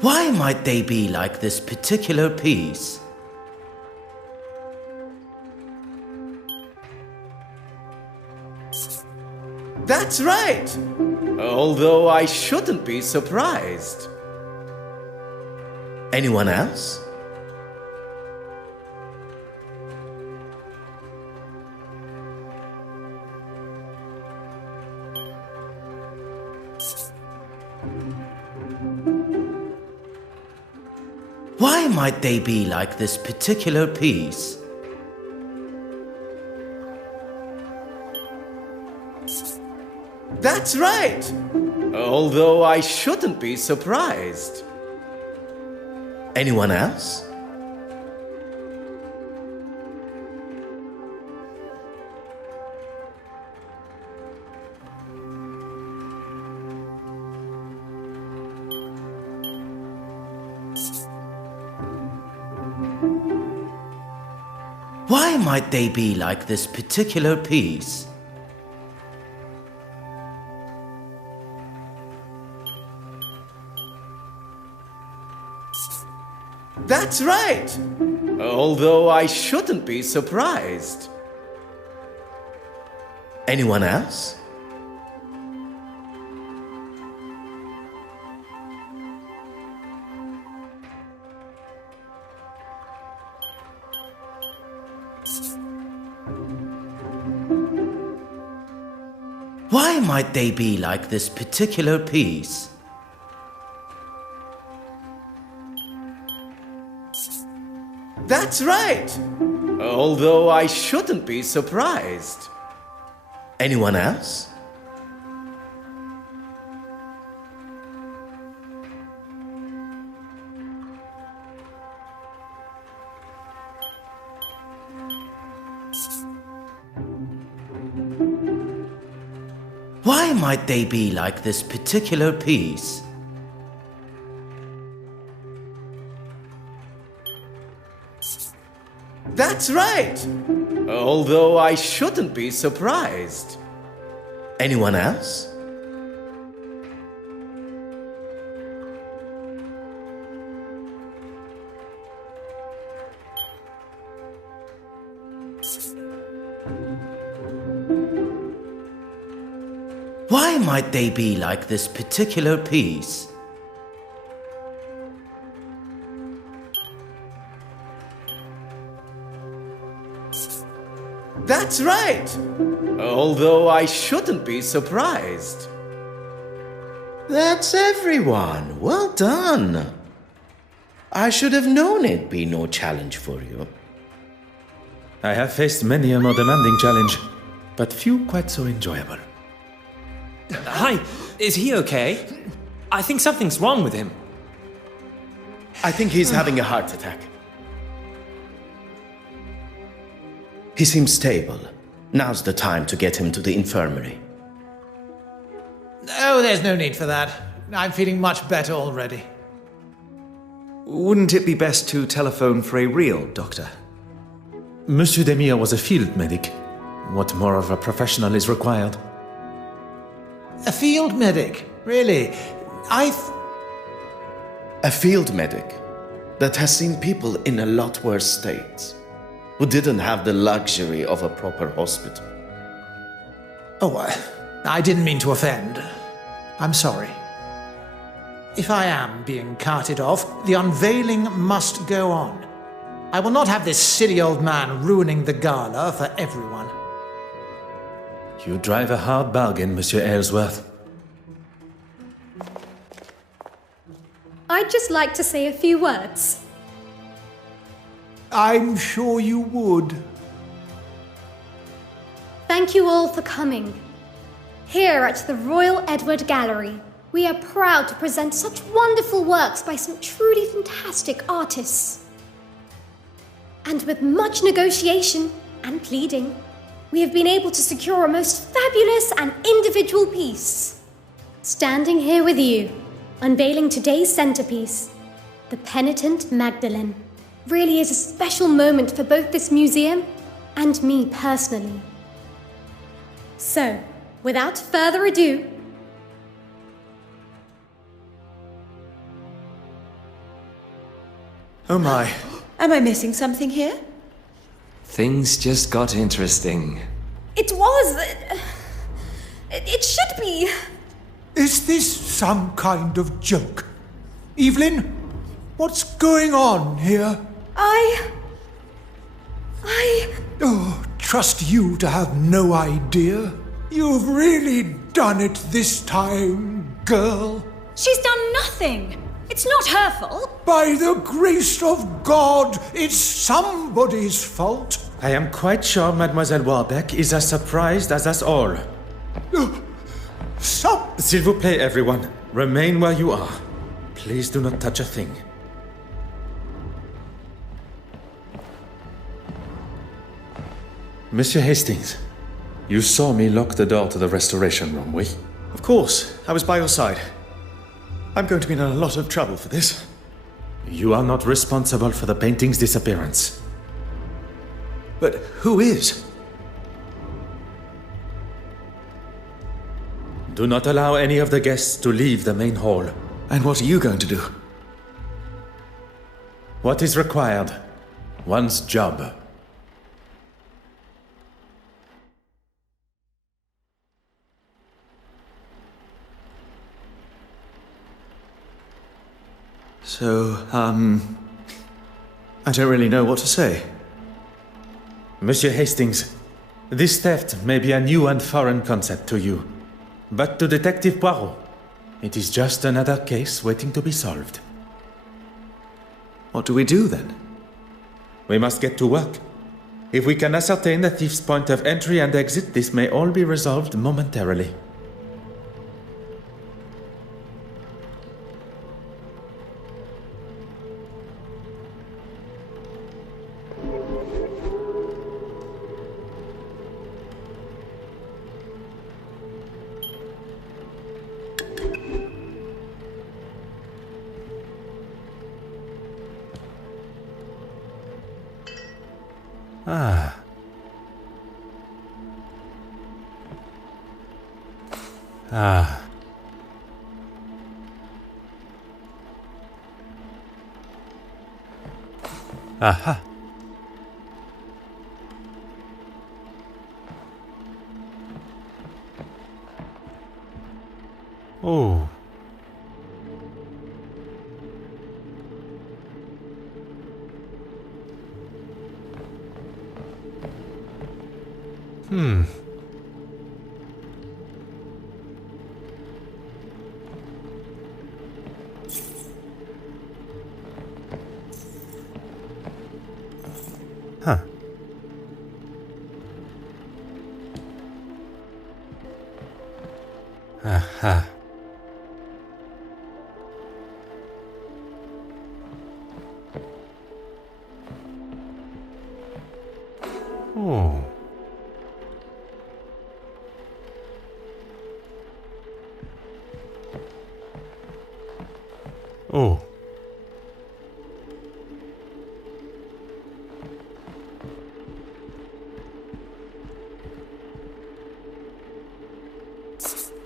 Why might they be like this particular piece? That's right! Although I shouldn't be surprised. Anyone else? Why might they be like this particular piece? That's right! Although I shouldn't be surprised. Anyone else? Why might they be like this particular piece? That's right! Although I shouldn't be surprised. Anyone else? Why might they be like this particular piece? That's right! Although I shouldn't be surprised. Anyone else? Why might they be like this particular piece? That's right! Although I shouldn't be surprised. Anyone else? Why might they be like this particular piece? That's right! Although I shouldn't be surprised. That's everyone. Well done. I should have known it'd be no challenge for you. I have faced many a more demanding challenge, but few quite so enjoyable. Hi, is he okay? I think something's wrong with him. I think he's having a heart attack. He seems stable. Now's the time to get him to the infirmary. Oh, there's no need for that. I'm feeling much better already. Wouldn't it be best to telephone for a real doctor? Monsieur Demir was a field medic. What more of a professional is required? A field medic? Really? A field medic that has seen people in a lot worse states, who didn't have the luxury of a proper hospital. Oh, I didn't mean to offend. I'm sorry. If I am being carted off, the unveiling must go on. I will not have this silly old man ruining the gala for everyone. You drive a hard bargain, Monsieur Aylesworth. I'd just like to say a few words. I'm sure you would. Thank you all for coming. Here at the Royal Edward Gallery, we are proud to present such wonderful works by some truly fantastic artists. And with much negotiation and pleading, we have been able to secure a most fabulous and individual piece. Standing here with you, unveiling today's centerpiece, the Penitent Magdalene, really is a special moment for both this museum and me personally. So, without further ado, Oh my. Am I missing something here? Things just got interesting. it was. It should be. Is this some kind of joke? Evelyn, what's going on here? Oh, trust you to have no idea. You've really done it this time, girl. She's done nothing. It's not her fault. By the grace of God, it's somebody's fault. I am quite sure Mademoiselle Warbeck is as surprised as us all. S'il vous plaît, everyone. Remain where you are. Please do not touch a thing. Monsieur Hastings, you saw me lock the door to the restoration room, oui? Of course, I was by your side. I'm going to be in a lot of trouble for this. You are not responsible for the painting's disappearance. But who is? Do not allow any of the guests to leave the main hall. And what are you going to do? What is required? One's job. So, I don't really know what to say. Monsieur Hastings, this theft may be a new and foreign concept to you. But to Detective Poirot, it is just another case waiting to be solved. What do we do then? We must get to work. If we can ascertain the thief's point of entry and exit, this may all be resolved momentarily. Ah. Ah. Aha. Oh. Hmm. Huh. Aha. Oh. Oh.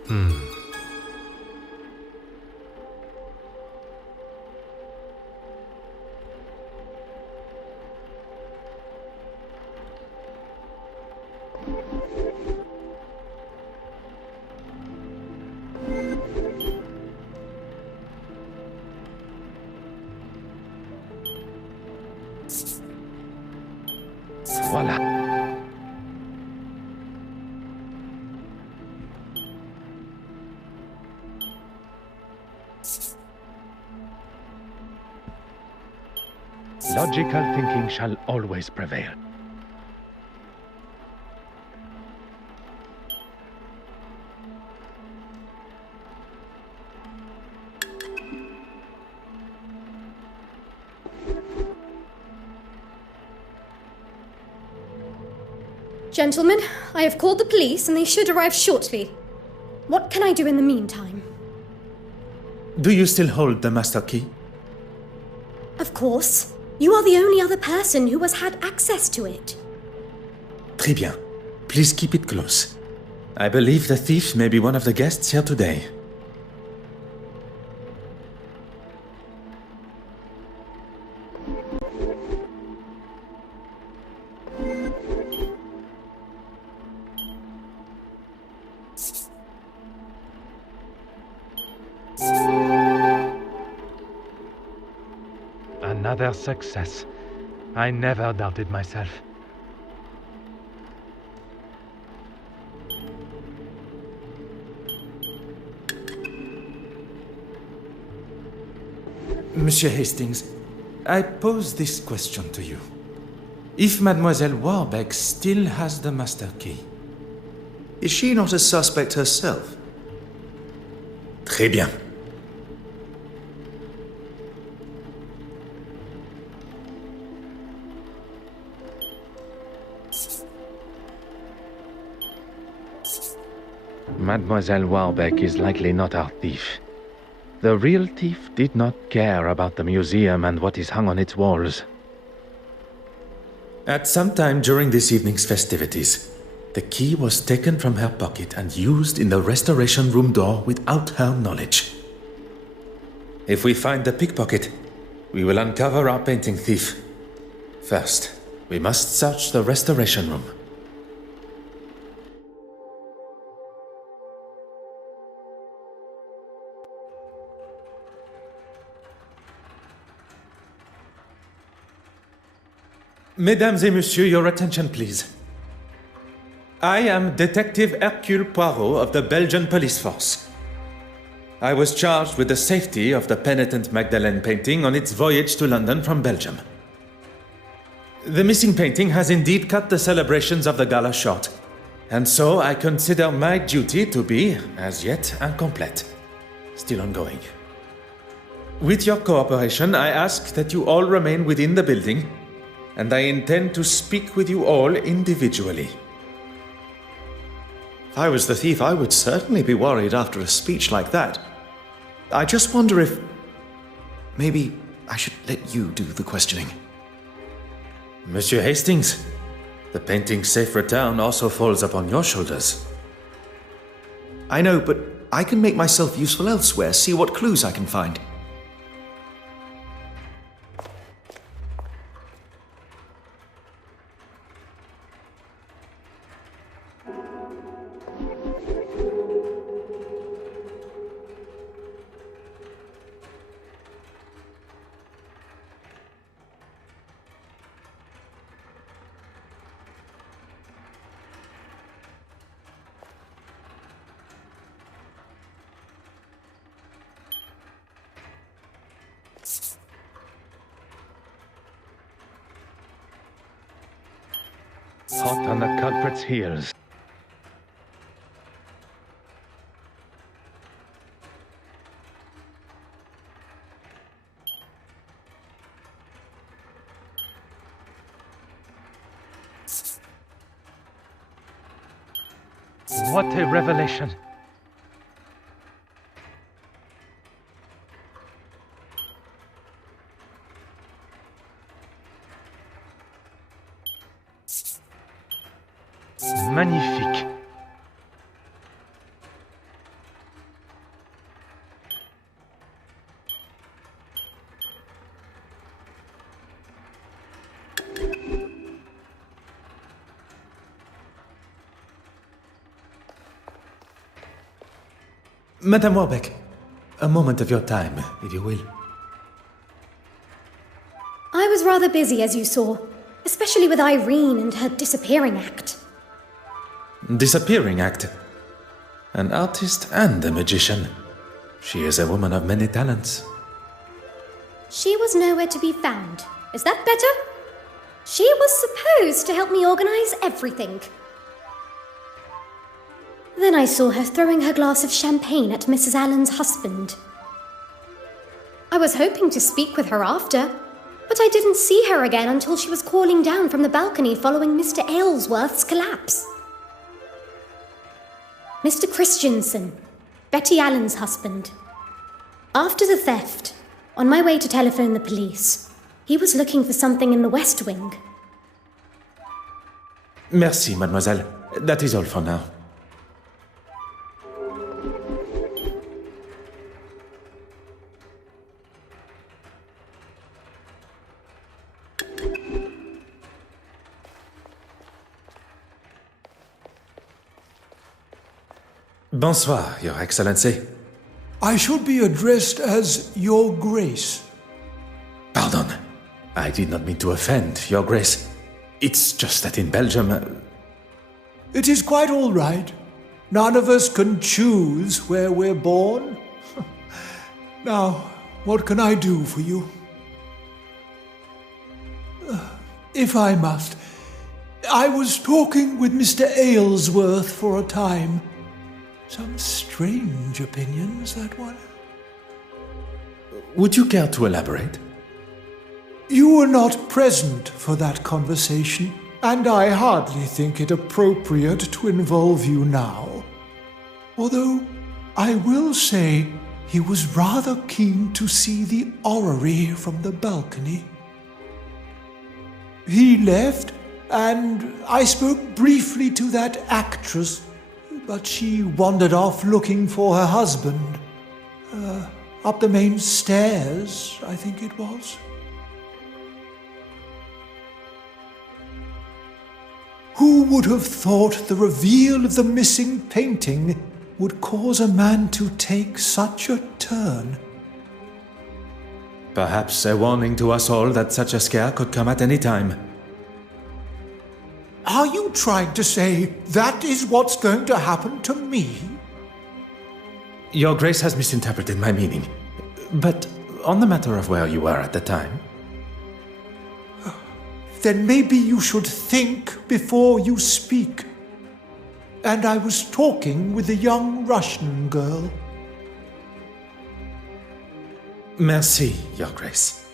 Hmm. Voilà. Logical thinking shall always prevail. Gentlemen, I have called the police and they should arrive shortly. What can I do in the meantime? Do you still hold the master key? Of course. You are the only other person who has had access to it. Très bien. Please keep it close. I believe the thief may be one of the guests here today. Another success. I never doubted myself. Monsieur Hastings, I pose this question to you. If Mademoiselle Warbeck still has the master key, is she not a suspect herself? Très bien. Mademoiselle Warbeck is likely not our thief. The real thief did not care about the museum and what is hung on its walls. At some time during this evening's festivities, the key was taken from her pocket and used in the restoration room door without her knowledge. If we find the pickpocket, we will uncover our painting thief. First, we must search the restoration room. Mesdames et messieurs, your attention please. I am Detective Hercule Poirot of the Belgian Police Force. I was charged with the safety of the penitent Magdalene painting on its voyage to London from Belgium. The missing painting has indeed cut the celebrations of the gala short, and so I consider my duty to be, as yet, incomplete, still ongoing. With your cooperation, I ask that you all remain within the building, and I intend to speak with you all individually. If I was the thief, I would certainly be worried after a speech like that. I just wonder if... maybe I should let you do the questioning. Monsieur Hastings, the painting's safe return also falls upon your shoulders. I know, but I can make myself useful elsewhere, see what clues I can find. Hot on the culprit's heels. What a revelation! Magnifique. Madame Warbeck, a moment of your time, if you will. I was rather busy, as you saw, especially with Irene and her disappearing act. Disappearing act? An artist and a magician. She is a woman of many talents. She was nowhere to be found. Is that better? She was supposed to help me organise everything. Then I saw her throwing her glass of champagne at Mrs. Allen's husband. I was hoping to speak with her after, but I didn't see her again until she was calling down from the balcony following Mr. Aylesworth's collapse. Mr. Christensen, Betty Allen's husband. After the theft, on my way to telephone the police, he was looking for something in the West Wing. Merci, mademoiselle. That is all for now. Bonsoir, Your Excellency. I should be addressed as Your Grace. Pardon. I did not mean to offend, Your Grace. It's just that in Belgium... It is quite all right. None of us can choose where we're born. Now, what can I do for you? If I must, I was talking with Mr. Aylesworth for a time. Some strange opinions, that one. Would you care to elaborate? You were not present for that conversation, and I hardly think it appropriate to involve you now. Although, I will say he was rather keen to see the orrery from the balcony. He left, and I spoke briefly to that actress, but she wandered off looking for her husband. Up the main stairs, I think it was. Who would have thought the reveal of the missing painting would cause a man to take such a turn? Perhaps a warning to us all that such a scare could come at any time. Are you trying to say that is what's going to happen to me? Your Grace has misinterpreted my meaning. But on the matter of where you were at the time... Then maybe you should think before you speak. And I was talking with a young Russian girl. Merci, Your Grace.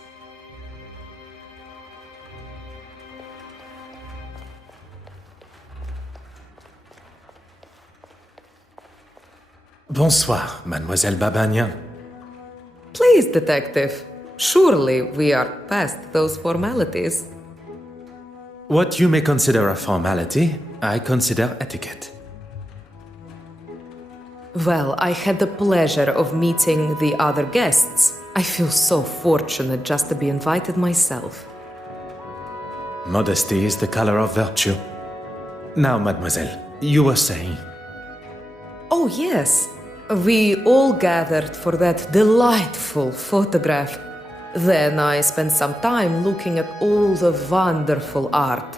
Bonsoir, Mademoiselle Babagnan. Please, detective. Surely we are past those formalities. What you may consider a formality, I consider etiquette. Well, I had the pleasure of meeting the other guests. I feel so fortunate just to be invited myself. Modesty is the color of virtue. Now, mademoiselle, you were saying... Oh, yes. We all gathered for that delightful photograph. Then I spent some time looking at all the wonderful art.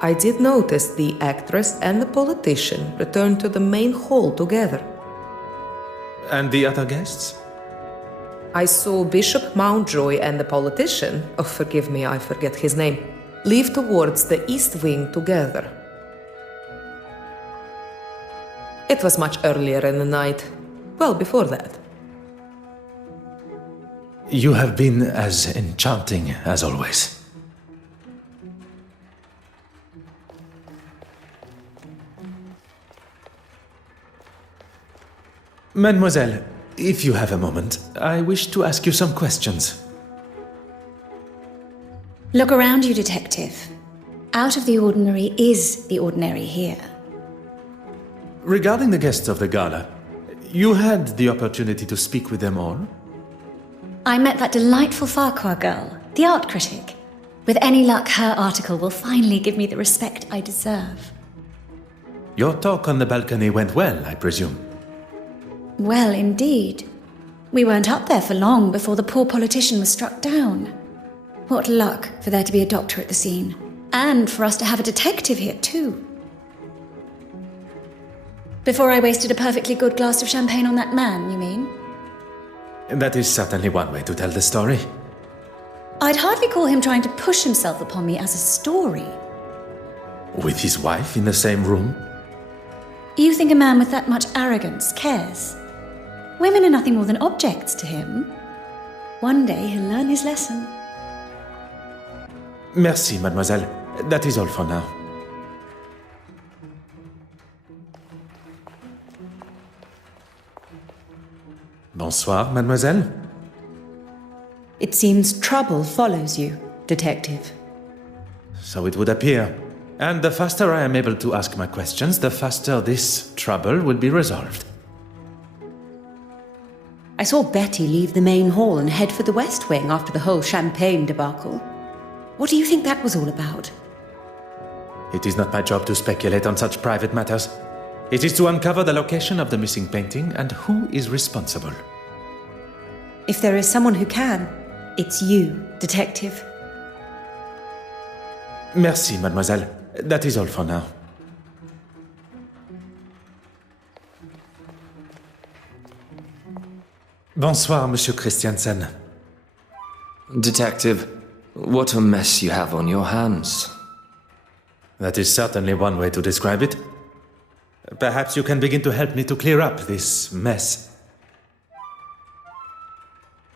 I did notice the actress and the politician returned to the main hall together. And the other guests? I saw Bishop Mountjoy and the politician, oh, forgive me, I forget his name, leave towards the east wing together. It was much earlier in the night, well before that. You have been as enchanting as always. Mademoiselle, if you have a moment, I wish to ask you some questions. Look around you, detective. Out of the ordinary is the ordinary here. Regarding the guests of the gala, you had the opportunity to speak with them all? I met that delightful Farquhar girl, the art critic. With any luck, her article will finally give me the respect I deserve. Your talk on the balcony went well, I presume. Well, indeed. We weren't up there for long before the poor politician was struck down. What luck for there to be a doctor at the scene. And for us to have a detective here, too. Before I wasted a perfectly good glass of champagne on that man, you mean? That is certainly one way to tell the story. I'd hardly call him trying to push himself upon me as a story. With his wife in the same room? You think a man with that much arrogance cares? Women are nothing more than objects to him. One day he'll learn his lesson. Merci, mademoiselle. That is all for now. Bonsoir, mademoiselle. It seems trouble follows you, detective. So it would appear. And the faster I am able to ask my questions, the faster this trouble will be resolved. I saw Betty leave the main hall and head for the West Wing after the whole champagne debacle. What do you think that was all about? It is not my job to speculate on such private matters. It is to uncover the location of the missing painting and who is responsible. If there is someone who can, it's you, detective. Merci, mademoiselle. That is all for now. Bonsoir, Monsieur Christiansen. Detective, what a mess you have on your hands. That is certainly one way to describe it. Perhaps you can begin to help me to clear up this mess.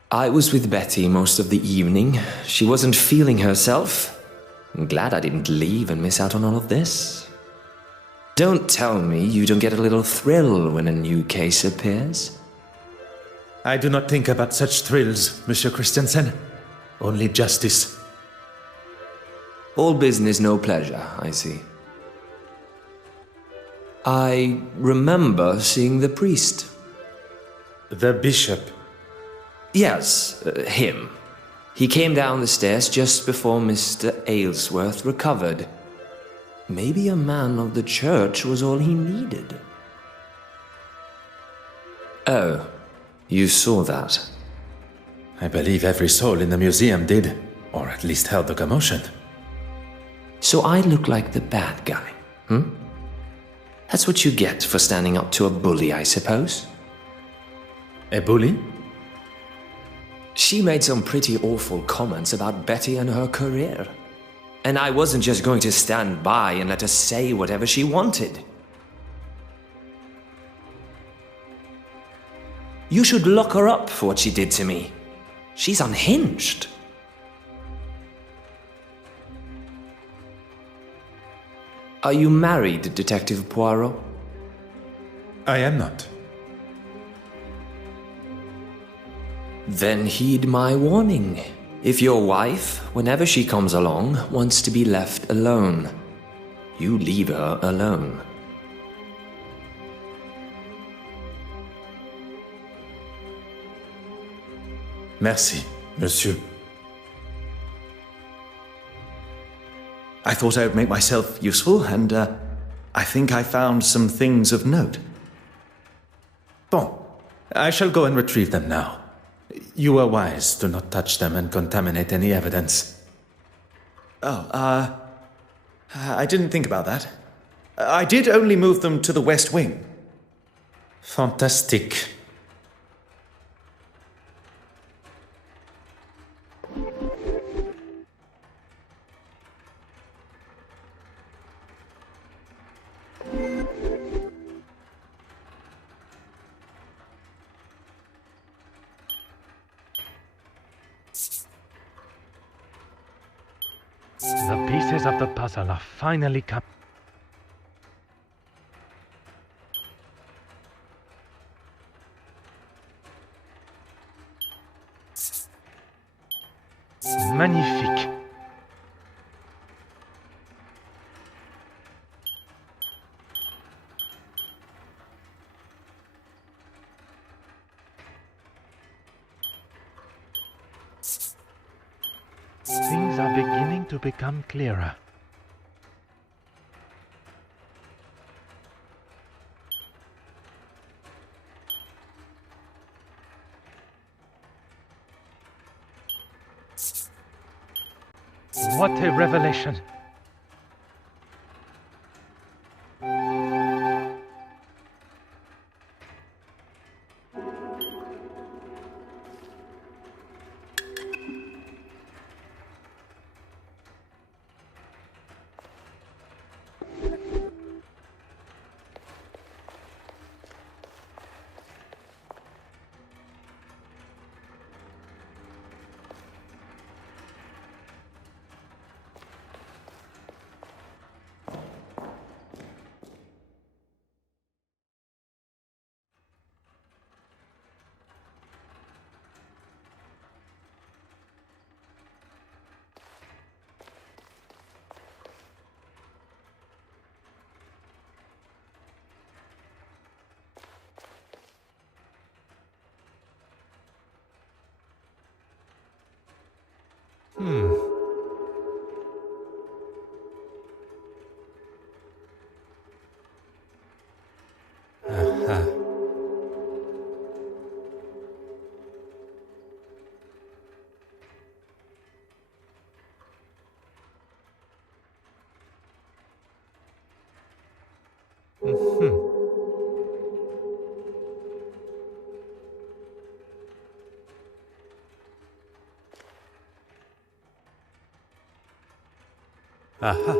I was with Betty most of the evening. She wasn't feeling herself. I'm glad I didn't leave and miss out on all of this. Don't tell me you don't get a little thrill when a new case appears. I do not think about such thrills, Monsieur Christiansen. Only justice. All business, no pleasure, I see. I remember seeing the priest. The bishop? Yes, him. He came down the stairs just before Mr. Aylesworth recovered. Maybe a man of the church was all he needed. Oh, you saw that? I believe every soul in the museum did, or at least heard the commotion. So I look like the bad guy, hmm? That's what you get for standing up to a bully, I suppose. A bully? She made some pretty awful comments about Betty and her career. And I wasn't just going to stand by and let her say whatever she wanted. You should lock her up for what she did to me. She's unhinged. Are you married, Detective Poirot? I am not. Then heed my warning. If your wife, whenever she comes along, wants to be left alone, you leave her alone. Merci, monsieur. I thought I would make myself useful, and I think I found some things of note. Bon, I shall go and retrieve them now. You were wise to not touch them and contaminate any evidence. Oh, I didn't think about that. I did only move them to the West Wing. Fantastic. The pieces of the puzzle are finally come. Magnifique. Things are beginning to become clearer. What a revelation! Aha. Aha.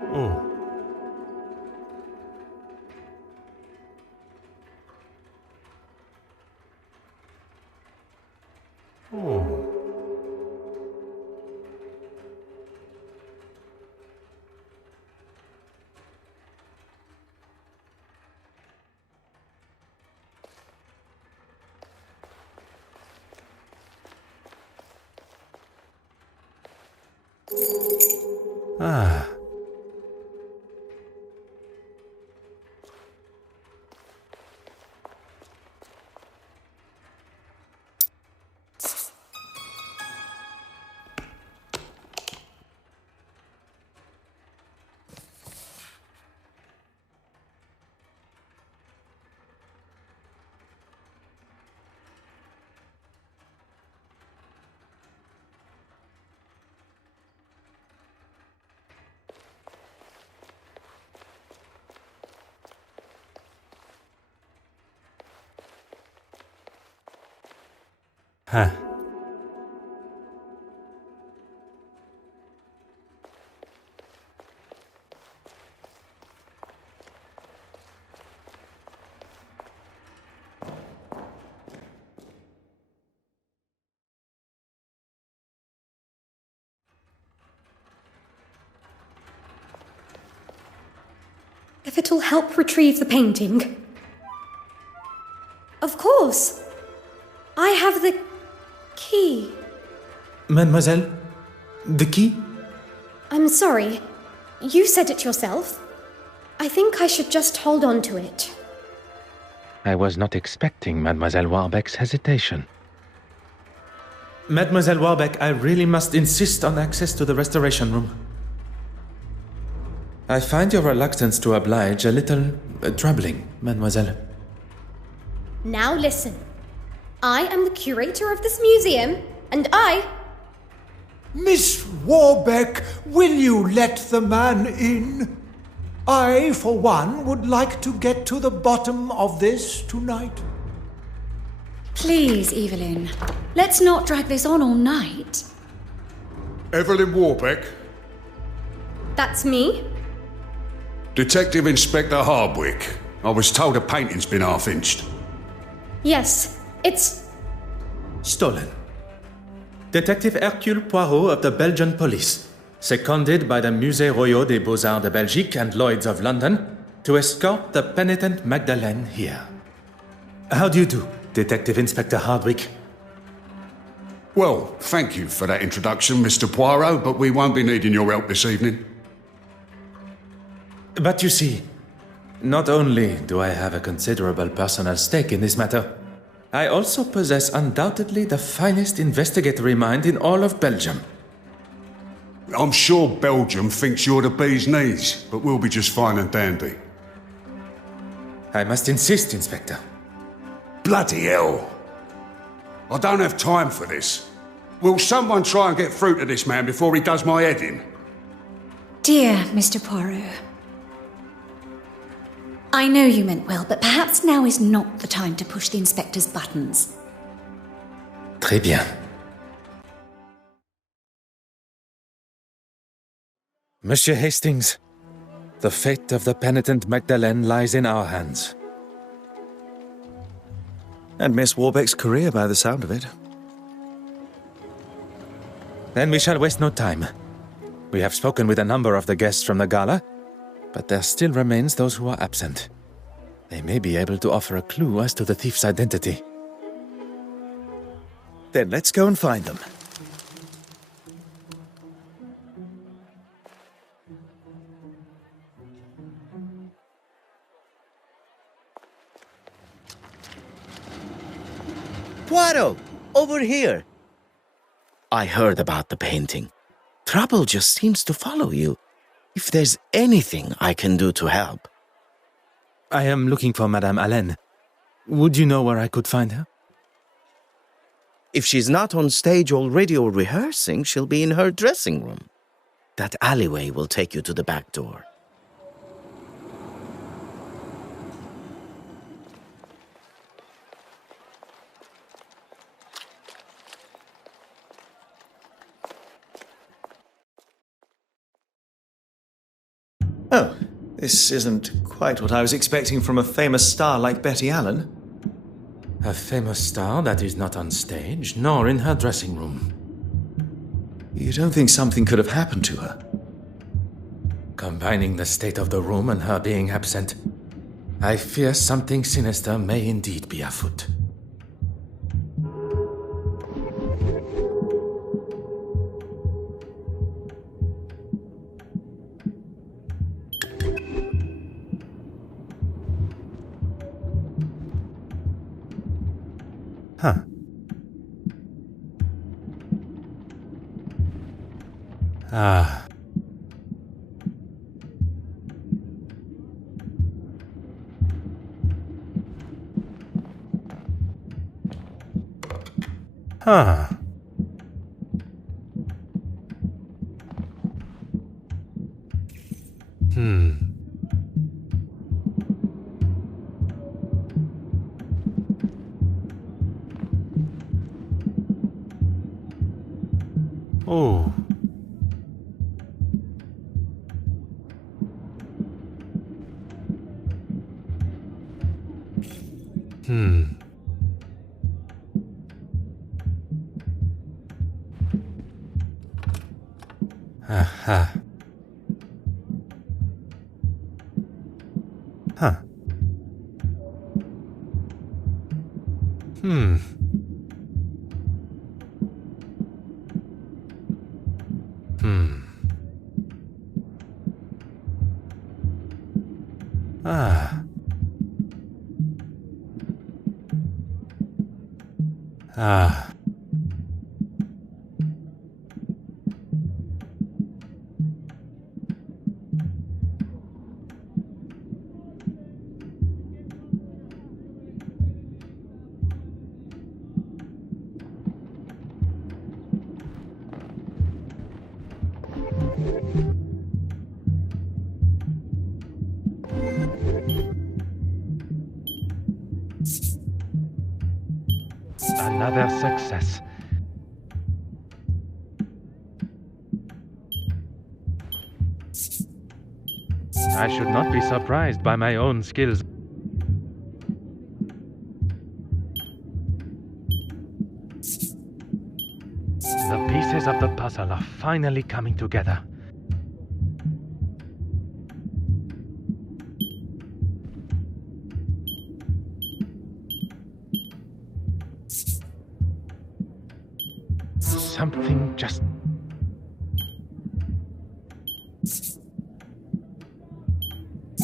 Oh. Oh. Ah. Huh. If it'll help retrieve the painting. Of course. I have the key. Mademoiselle, the key? I'm sorry. You said it yourself. I think I should just hold on to it. I was not expecting Mademoiselle Warbeck's hesitation. Mademoiselle Warbeck, I really must insist on access to the restoration room. I find your reluctance to oblige a little troubling, mademoiselle. Now listen. I am the curator of this museum, and I... Miss Warbeck, will you let the man in? I, for one, would like to get to the bottom of this tonight. Please, Evelyn, let's not drag this on all night. Evelyn Warbeck? That's me. Detective Inspector Hardwick. I was told a painting's been half-inched. Yes, it's... Stolen. Detective Hercule Poirot of the Belgian police, seconded by the Musée Royal des Beaux-Arts de Belgique and Lloyd's of London, to escort the penitent Magdalene here. How do you do, Detective Inspector Hardwick? Well, thank you for that introduction, Mr. Poirot, but we won't be needing your help this evening. But you see, not only do I have a considerable personal stake in this matter, I also possess undoubtedly the finest investigatory mind in all of Belgium. I'm sure Belgium thinks you're the bee's knees, but we'll be just fine and dandy. I must insist, Inspector. Bloody hell! I don't have time for this. Will someone try and get through to this man before he does my head in? Dear Mr. Poirot, I know you meant well, but perhaps now is not the time to push the inspector's buttons. Très bien. Monsieur Hastings, the fate of the penitent Magdalene lies in our hands. And Miss Warbeck's career, by the sound of it. Then we shall waste no time. We have spoken with a number of the guests from the gala, but there still remains those who are absent. They may be able to offer a clue as to the thief's identity. Then let's go and find them. Poirot, over here. I heard about the painting. Trouble just seems to follow you. If there's anything I can do to help. I am looking for Madame Hélène. Would you know where I could find her? If she's not on stage already or rehearsing, she'll be in her dressing room. That alleyway will take you to the back door. Oh, this isn't quite what I was expecting from a famous star like Betty Allen. A famous star that is not on stage, nor in her dressing room. You don't think something could have happened to her? Combining the state of the room and her being absent, I fear something sinister may indeed be afoot. Huh. Ah. Huh. Oh. Aha. Huh. Ah. Ah. Another success. I should not be surprised by my own skills. The pieces of the puzzle are finally coming together. Something just...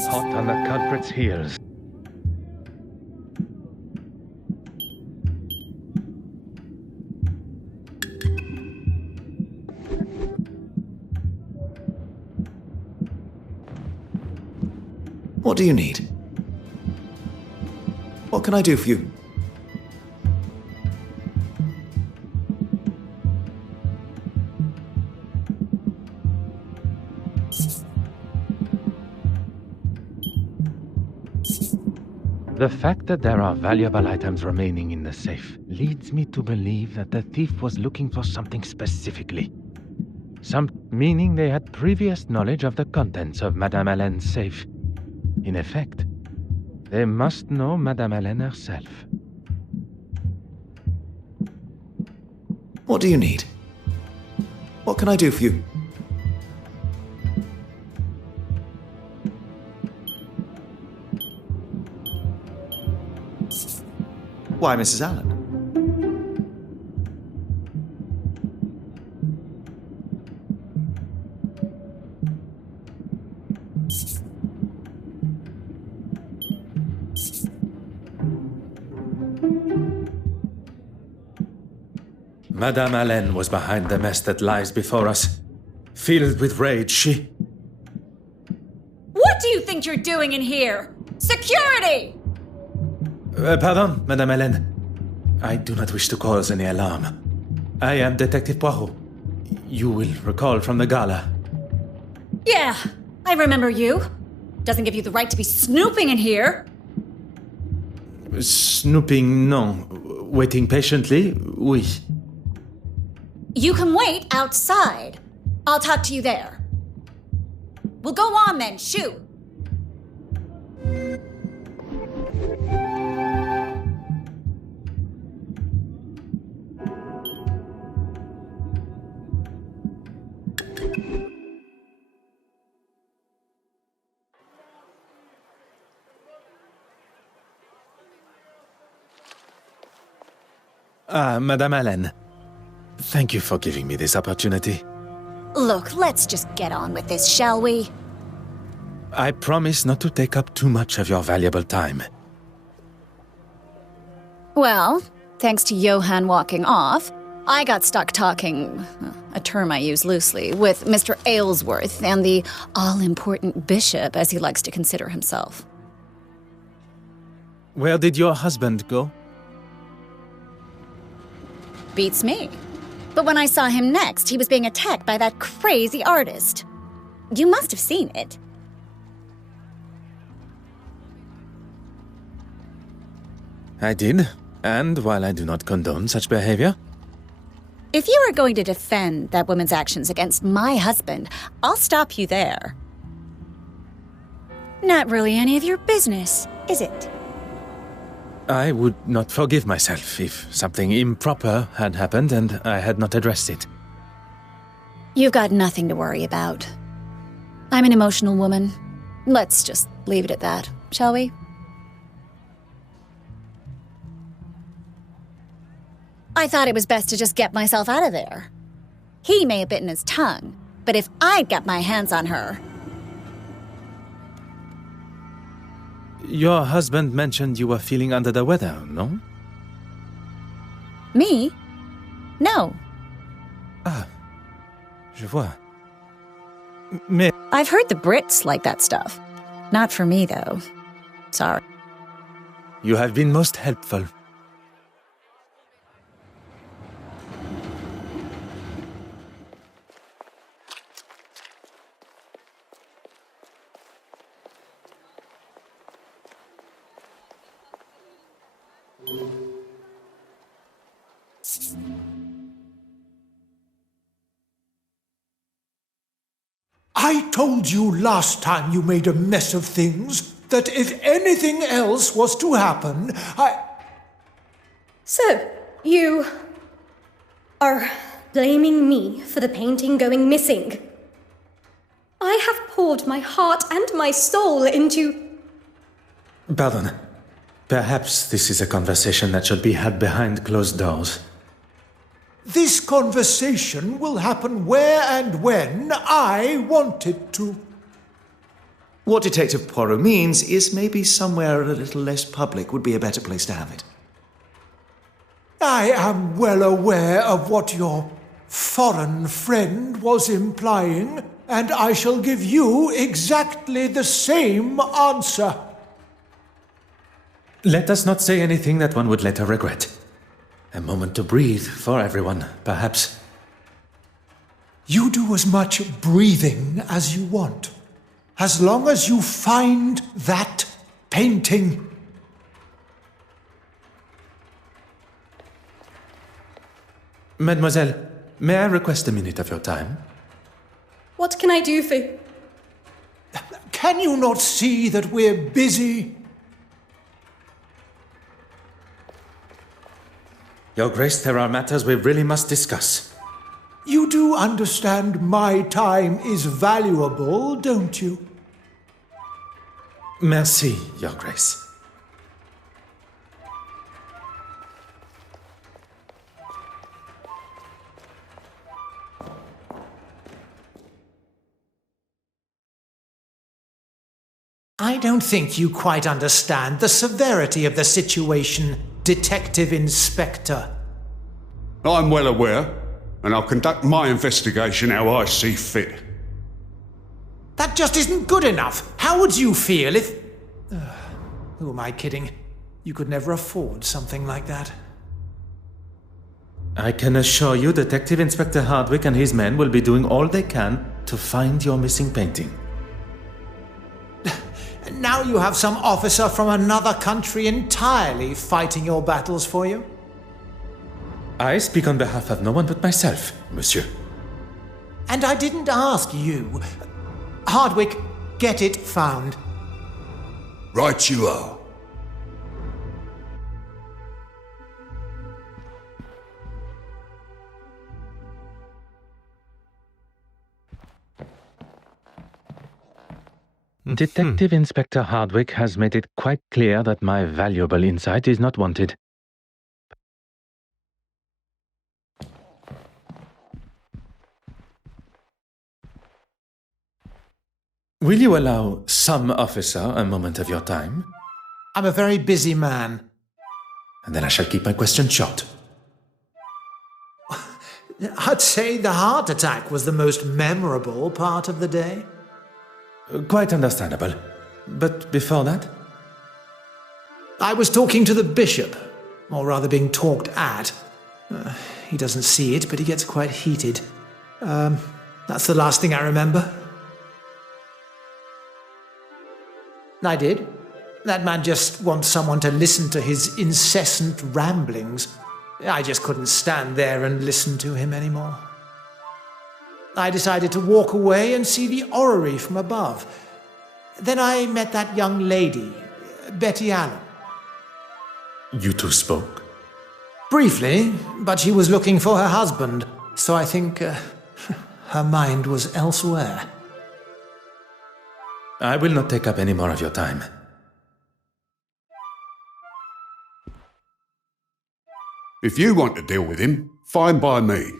hot on the culprit's heels. What do you need? What can I do for you? The fact that there are valuable items remaining in the safe leads me to believe that the thief was looking for something specifically. Meaning they had previous knowledge of the contents of Madame Hélène's safe. In effect, they must know Madame Hélène herself. What do you need? What can I do for you? Why, Mrs. Allen? Madame Hélène was behind the mess that lies before us. Filled with rage, she... What do you think you're doing in here? Security! Pardon, Madame Hélène. I do not wish to cause any alarm. I am Detective Poirot. You will recall from the gala. Yeah, I remember you. Doesn't give you the right to be snooping in here. Snooping, no. Waiting patiently, oui. You can wait outside. I'll talk to you there. Well, go on then, shoot. Madame Hélène. Thank you for giving me this opportunity. Look, let's just get on with this, shall we? I promise not to take up too much of your valuable time. Well, thanks to Johann walking off, I got stuck talking, a term I use loosely, with Mr. Aylesworth and the all-important bishop, as he likes to consider himself. Where did your husband go? Beats me. But when I saw him next, he was being attacked by that crazy artist. You must have seen it. I did, and while I do not condone such behavior... If you are going to defend that woman's actions against my husband, I'll stop you there. Not really any of your business, is it? I would not forgive myself if something improper had happened and I had not addressed it. You've got nothing to worry about. I'm an emotional woman. Let's just leave it at that, shall we? I thought it was best to just get myself out of there. He may have bitten his tongue, but if I'd got my hands on her... Your husband mentioned you were feeling under the weather, no? Me? No. Ah, je vois. I've heard the Brits like that stuff. Not for me, though. Sorry. You have been most helpful. I told you last time you made a mess of things that if anything else was to happen, So, you are blaming me for the painting going missing. I have poured my heart and my soul into... Pardon. Perhaps this is a conversation that should be had behind closed doors. This conversation will happen where and when I want it to. What Detective Poirot means is maybe somewhere a little less public would be a better place to have it. I am well aware of what your foreign friend was implying, and I shall give you exactly the same answer. Let us not say anything that one would later regret. A moment to breathe for everyone, perhaps. You do as much breathing as you want, as long as you find that painting. Mademoiselle, may I request a minute of your time? What can I do for... Can you not see that we're busy? Your Grace, there are matters we really must discuss. You do understand my time is valuable, don't you? Merci, Your Grace. I don't think you quite understand the severity of the situation, Detective Inspector. I'm well aware, and I'll conduct my investigation how I see fit. That just isn't good enough. How would you feel if... who am I kidding? You could never afford something like that. I can assure you Detective Inspector Hardwick and his men will be doing all they can to find your missing painting. Now you have some officer from another country entirely fighting your battles for you? I speak on behalf of no one but myself, monsieur. And I didn't ask you. Hardwick, get it found. Right you are. Detective Inspector Hardwick has made it quite clear that my valuable insight is not wanted. Will you allow some officer a moment of your time? I'm a very busy man. And then I shall keep my question short. I'd say the heart attack was the most memorable part of the day. Quite understandable. But before that? I was talking to the bishop, or rather being talked at. He doesn't see it, but he gets quite heated. That's the last thing I remember. I did. That man just wants someone to listen to his incessant ramblings. I just couldn't stand there and listen to him anymore. I decided to walk away and see the orrery from above. Then I met that young lady, Betty Allen. You two spoke? Briefly, but she was looking for her husband, so I think her mind was elsewhere. I will not take up any more of your time. If you want to deal with him, fine by me.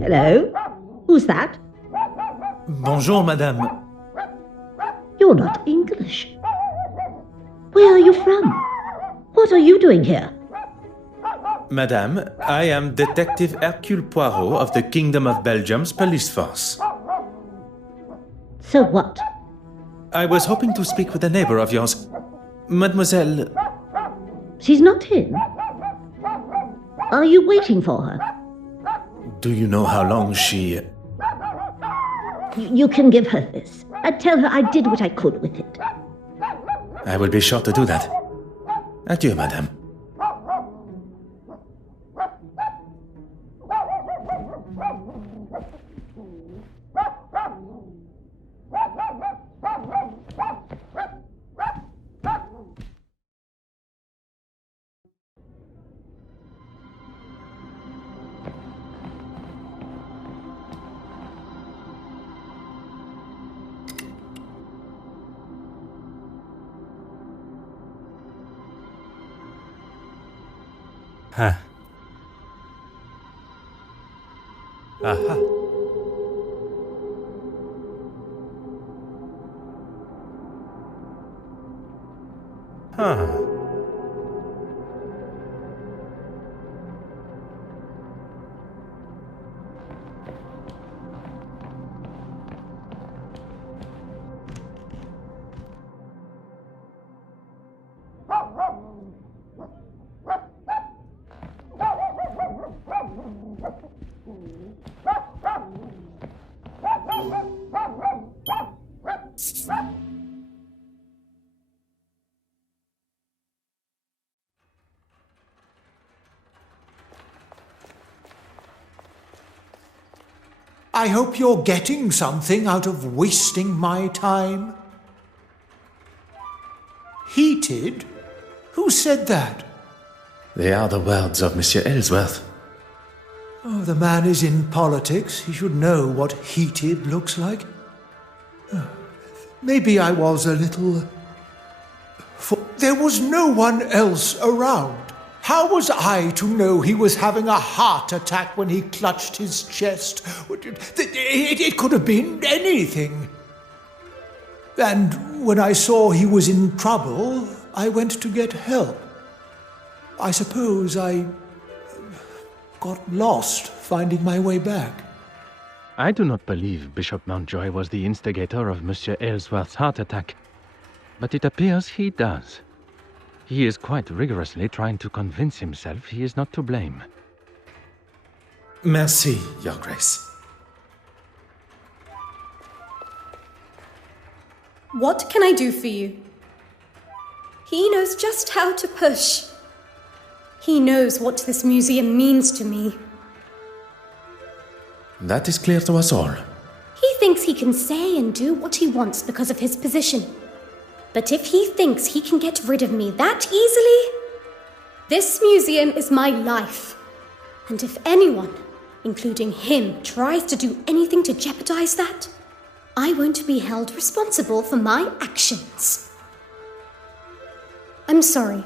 Hello? Who's that? Bonjour, madame. You're not English. Where are you from? What are you doing here? Madame, I am Detective Hercule Poirot of the Kingdom of Belgium's police force. So what? I was hoping to speak with a neighbor of yours. Mademoiselle... She's not in. Are you waiting for her? Do you know how long she... You can give her this. Tell her I did what I could with it. I will be sure to do that. Adieu, madame. Huh. Aha. Huh. I hope you're getting something out of wasting my time. Heated? Who said that? They are the words of Monsieur Ellsworth. Oh, the man is in politics. He should know what heated looks like. Maybe I was a little... For there was no one else around. How was I to know he was having a heart attack when he clutched his chest? It could have been anything. And when I saw he was in trouble, I went to get help. I suppose I got lost finding my way back. I do not believe Bishop Mountjoy was the instigator of Monsieur Ellsworth's heart attack, but it appears he does. He is quite rigorously trying to convince himself he is not to blame. Merci, Your Grace. What can I do for you? He knows just how to push. He knows what this museum means to me. That is clear to us all. He thinks he can say and do what he wants because of his position. But if he thinks he can get rid of me that easily, this museum is my life. And if anyone, including him, tries to do anything to jeopardize that, I won't be held responsible for my actions. I'm sorry.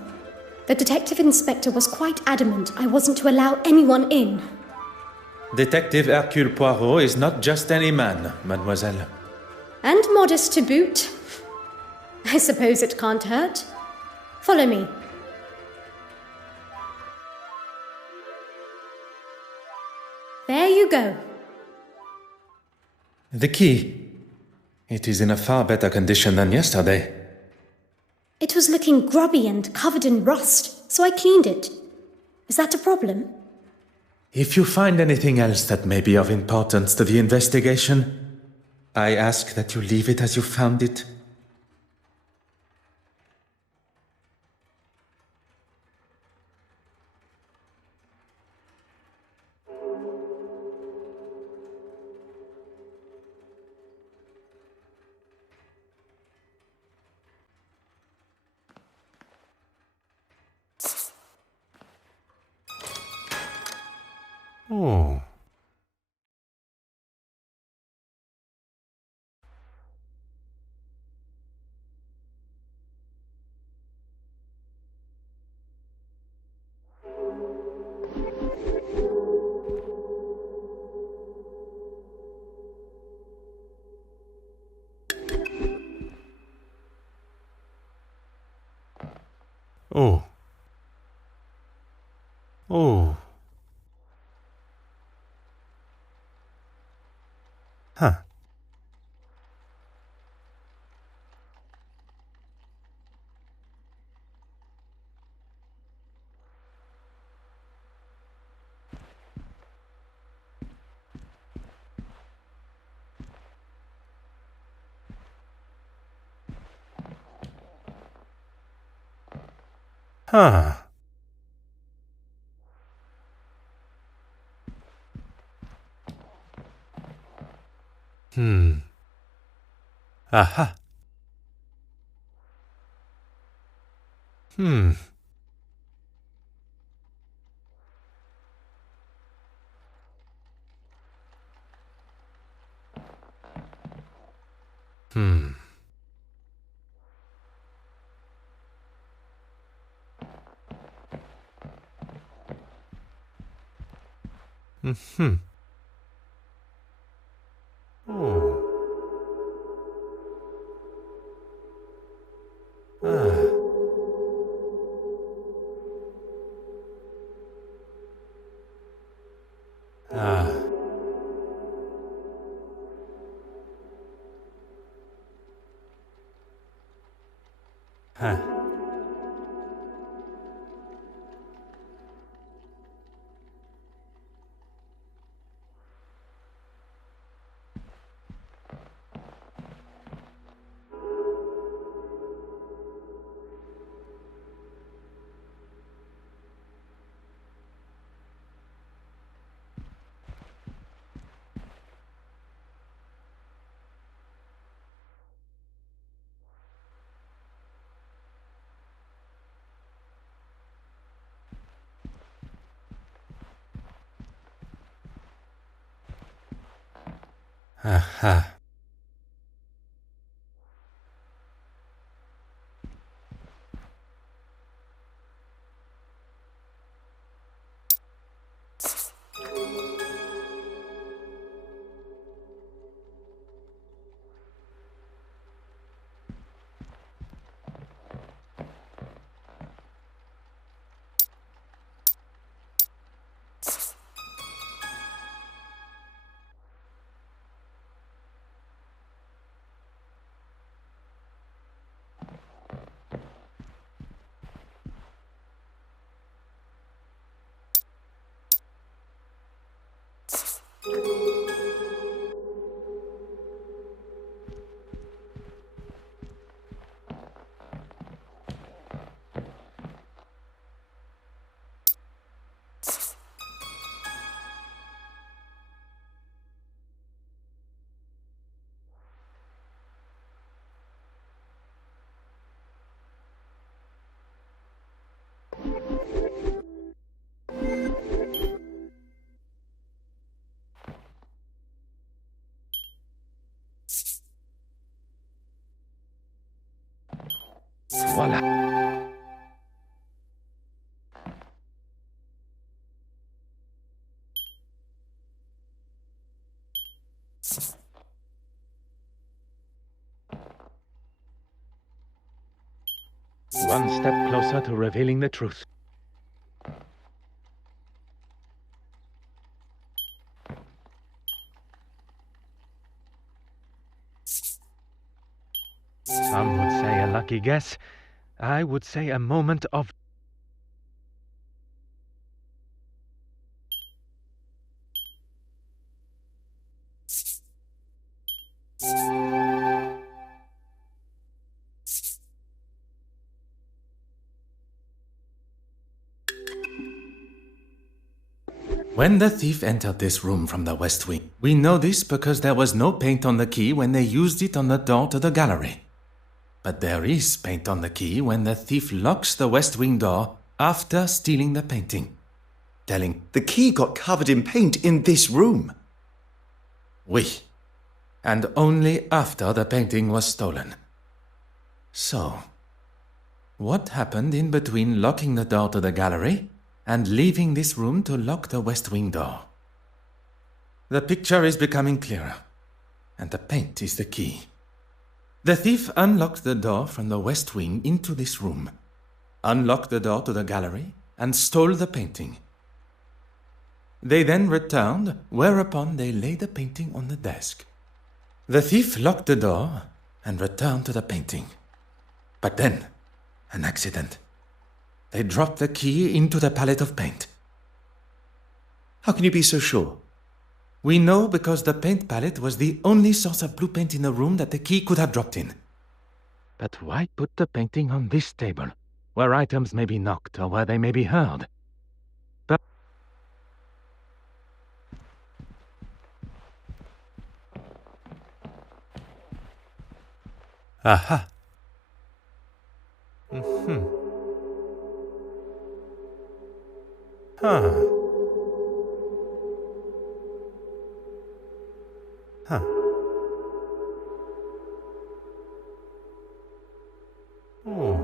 The detective inspector was quite adamant I wasn't to allow anyone in. Detective Hercule Poirot is not just any man, mademoiselle. And modest to boot. I suppose it can't hurt. Follow me. There you go. The key. It is in a far better condition than yesterday. It was looking grubby and covered in rust, so I cleaned it. Is that a problem? If you find anything else that may be of importance to the investigation, I ask that you leave it as you found it. Oh. Oh. Oh. Huh. Huh. Aha. Hmm. Hmm. Mm-hmm. Oh. Ah. Ah. Huh. Aha. Voila. One step closer to revealing the truth. Some would say a lucky guess. I would say a moment of... When the thief entered this room from the west wing, we know this because there was no paint on the key when they used it on the door to the gallery. But there is paint on the key when the thief locks the west wing door after stealing the painting, telling... The key got covered in paint in this room. Oui. And only after the painting was stolen. So, what happened in between locking the door to the gallery and leaving this room to lock the west wing door? The picture is becoming clearer, and the paint is the key. The thief unlocked the door from the west wing into this room, unlocked the door to the gallery, and stole the painting. They then returned, whereupon they laid the painting on the desk. The thief locked the door and returned to the painting. But then, an accident. They dropped the key into the palette of paint. How can you be so sure? We know because the paint palette was the only source of blue paint in the room that the key could have dropped in. But why put the painting on this table, where items may be knocked or where they may be heard? But... Aha. Huh. Huh. Oh.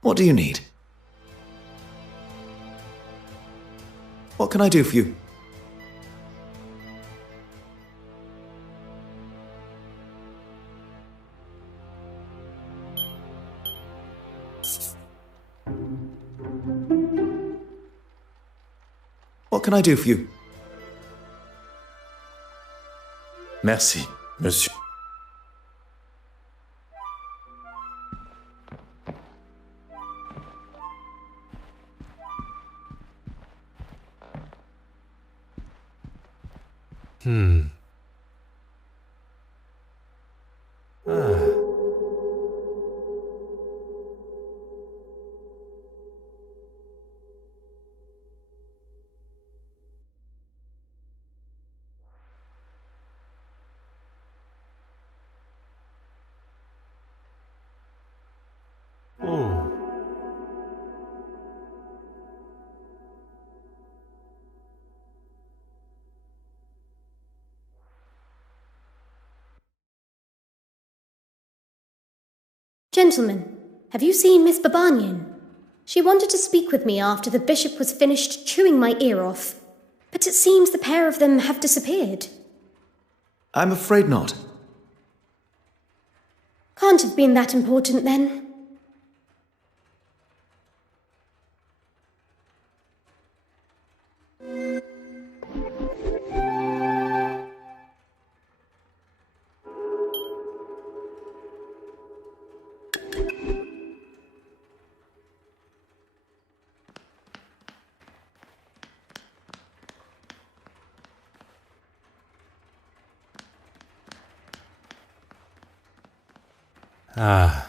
What do you need? What can I do for you? What can I do for you? Merci, monsieur. Gentlemen, have you seen Miss Babanian? She wanted to speak with me after the bishop was finished chewing my ear off, but it seems the pair of them have disappeared. I'm afraid not. Can't have been that important then. Ah.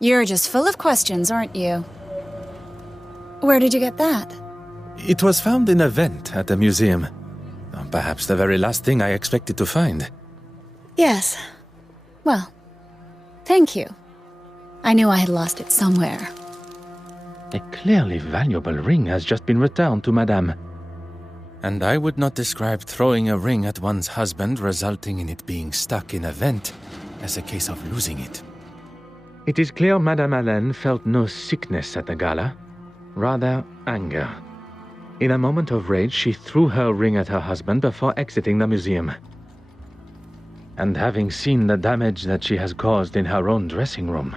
You're just full of questions, aren't you? Where did you get that? It was found in a vent at the museum. Perhaps the very last thing I expected to find. Yes. Well, thank you. I knew I had lost it somewhere. A clearly valuable ring has just been returned to Madame. And I would not describe throwing a ring at one's husband resulting in it being stuck in a vent as a case of losing it. It is clear Madame Hélène felt no sickness at the gala, rather anger. In a moment of rage, she threw her ring at her husband before exiting the museum. And having seen the damage that she has caused in her own dressing room,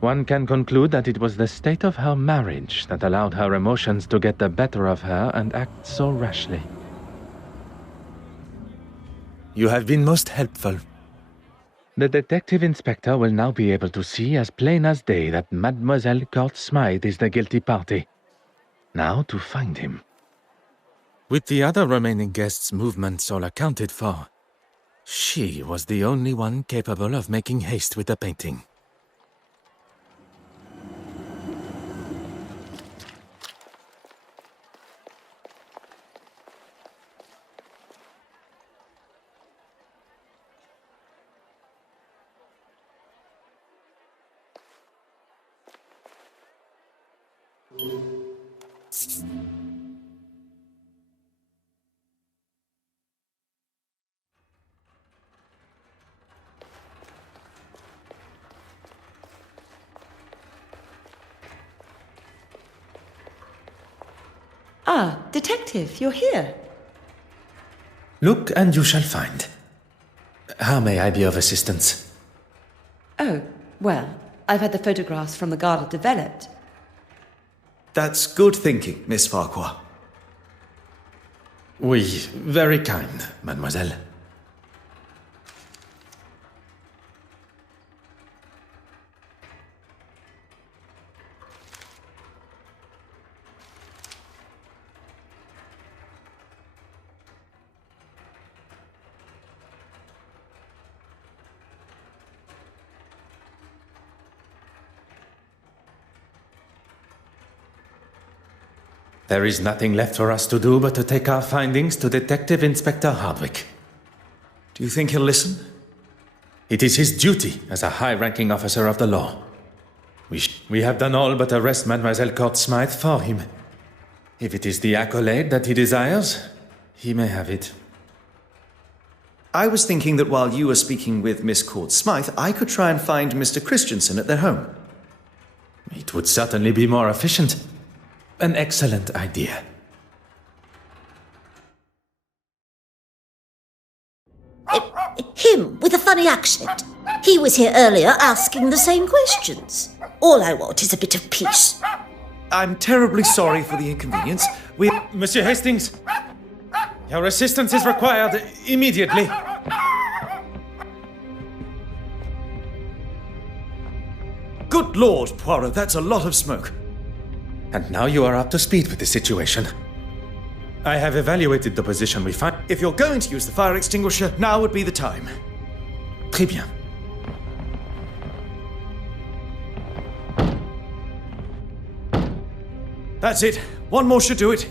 one can conclude that it was the state of her marriage that allowed her emotions to get the better of her and act so rashly. You have been most helpful. The detective inspector will now be able to see as plain as day that Mademoiselle Court Smythe is the guilty party. Now to find him. With the other remaining guests' movements all accounted for, she was the only one capable of making haste with the painting. Ah, Detective, you're here. Look and you shall find. How may I be of assistance? Oh, well, I've had the photographs from the Garda developed. That's good thinking, Miss Farquhar. Oui, very kind, mademoiselle. There is nothing left for us to do but to take our findings to Detective Inspector Hardwick. Do you think he'll listen? It is his duty as a high-ranking officer of the law. We have done all but arrest Mademoiselle Court Smythe for him. If it is the accolade that he desires, he may have it. I was thinking that while you were speaking with Miss Court Smythe, I could try and find Mr. Christensen at their home. It would certainly be more efficient. An excellent idea. Him with a funny accent. He was here earlier asking the same questions. All I want is a bit of peace. I'm terribly sorry for the inconvenience. Monsieur Hastings, your assistance is required immediately. Good Lord, Poirot, that's a lot of smoke. And now you are up to speed with the situation. I have evaluated the position we find. If you're going to use the fire extinguisher, now would be the time. Très bien. That's it. One more should do it.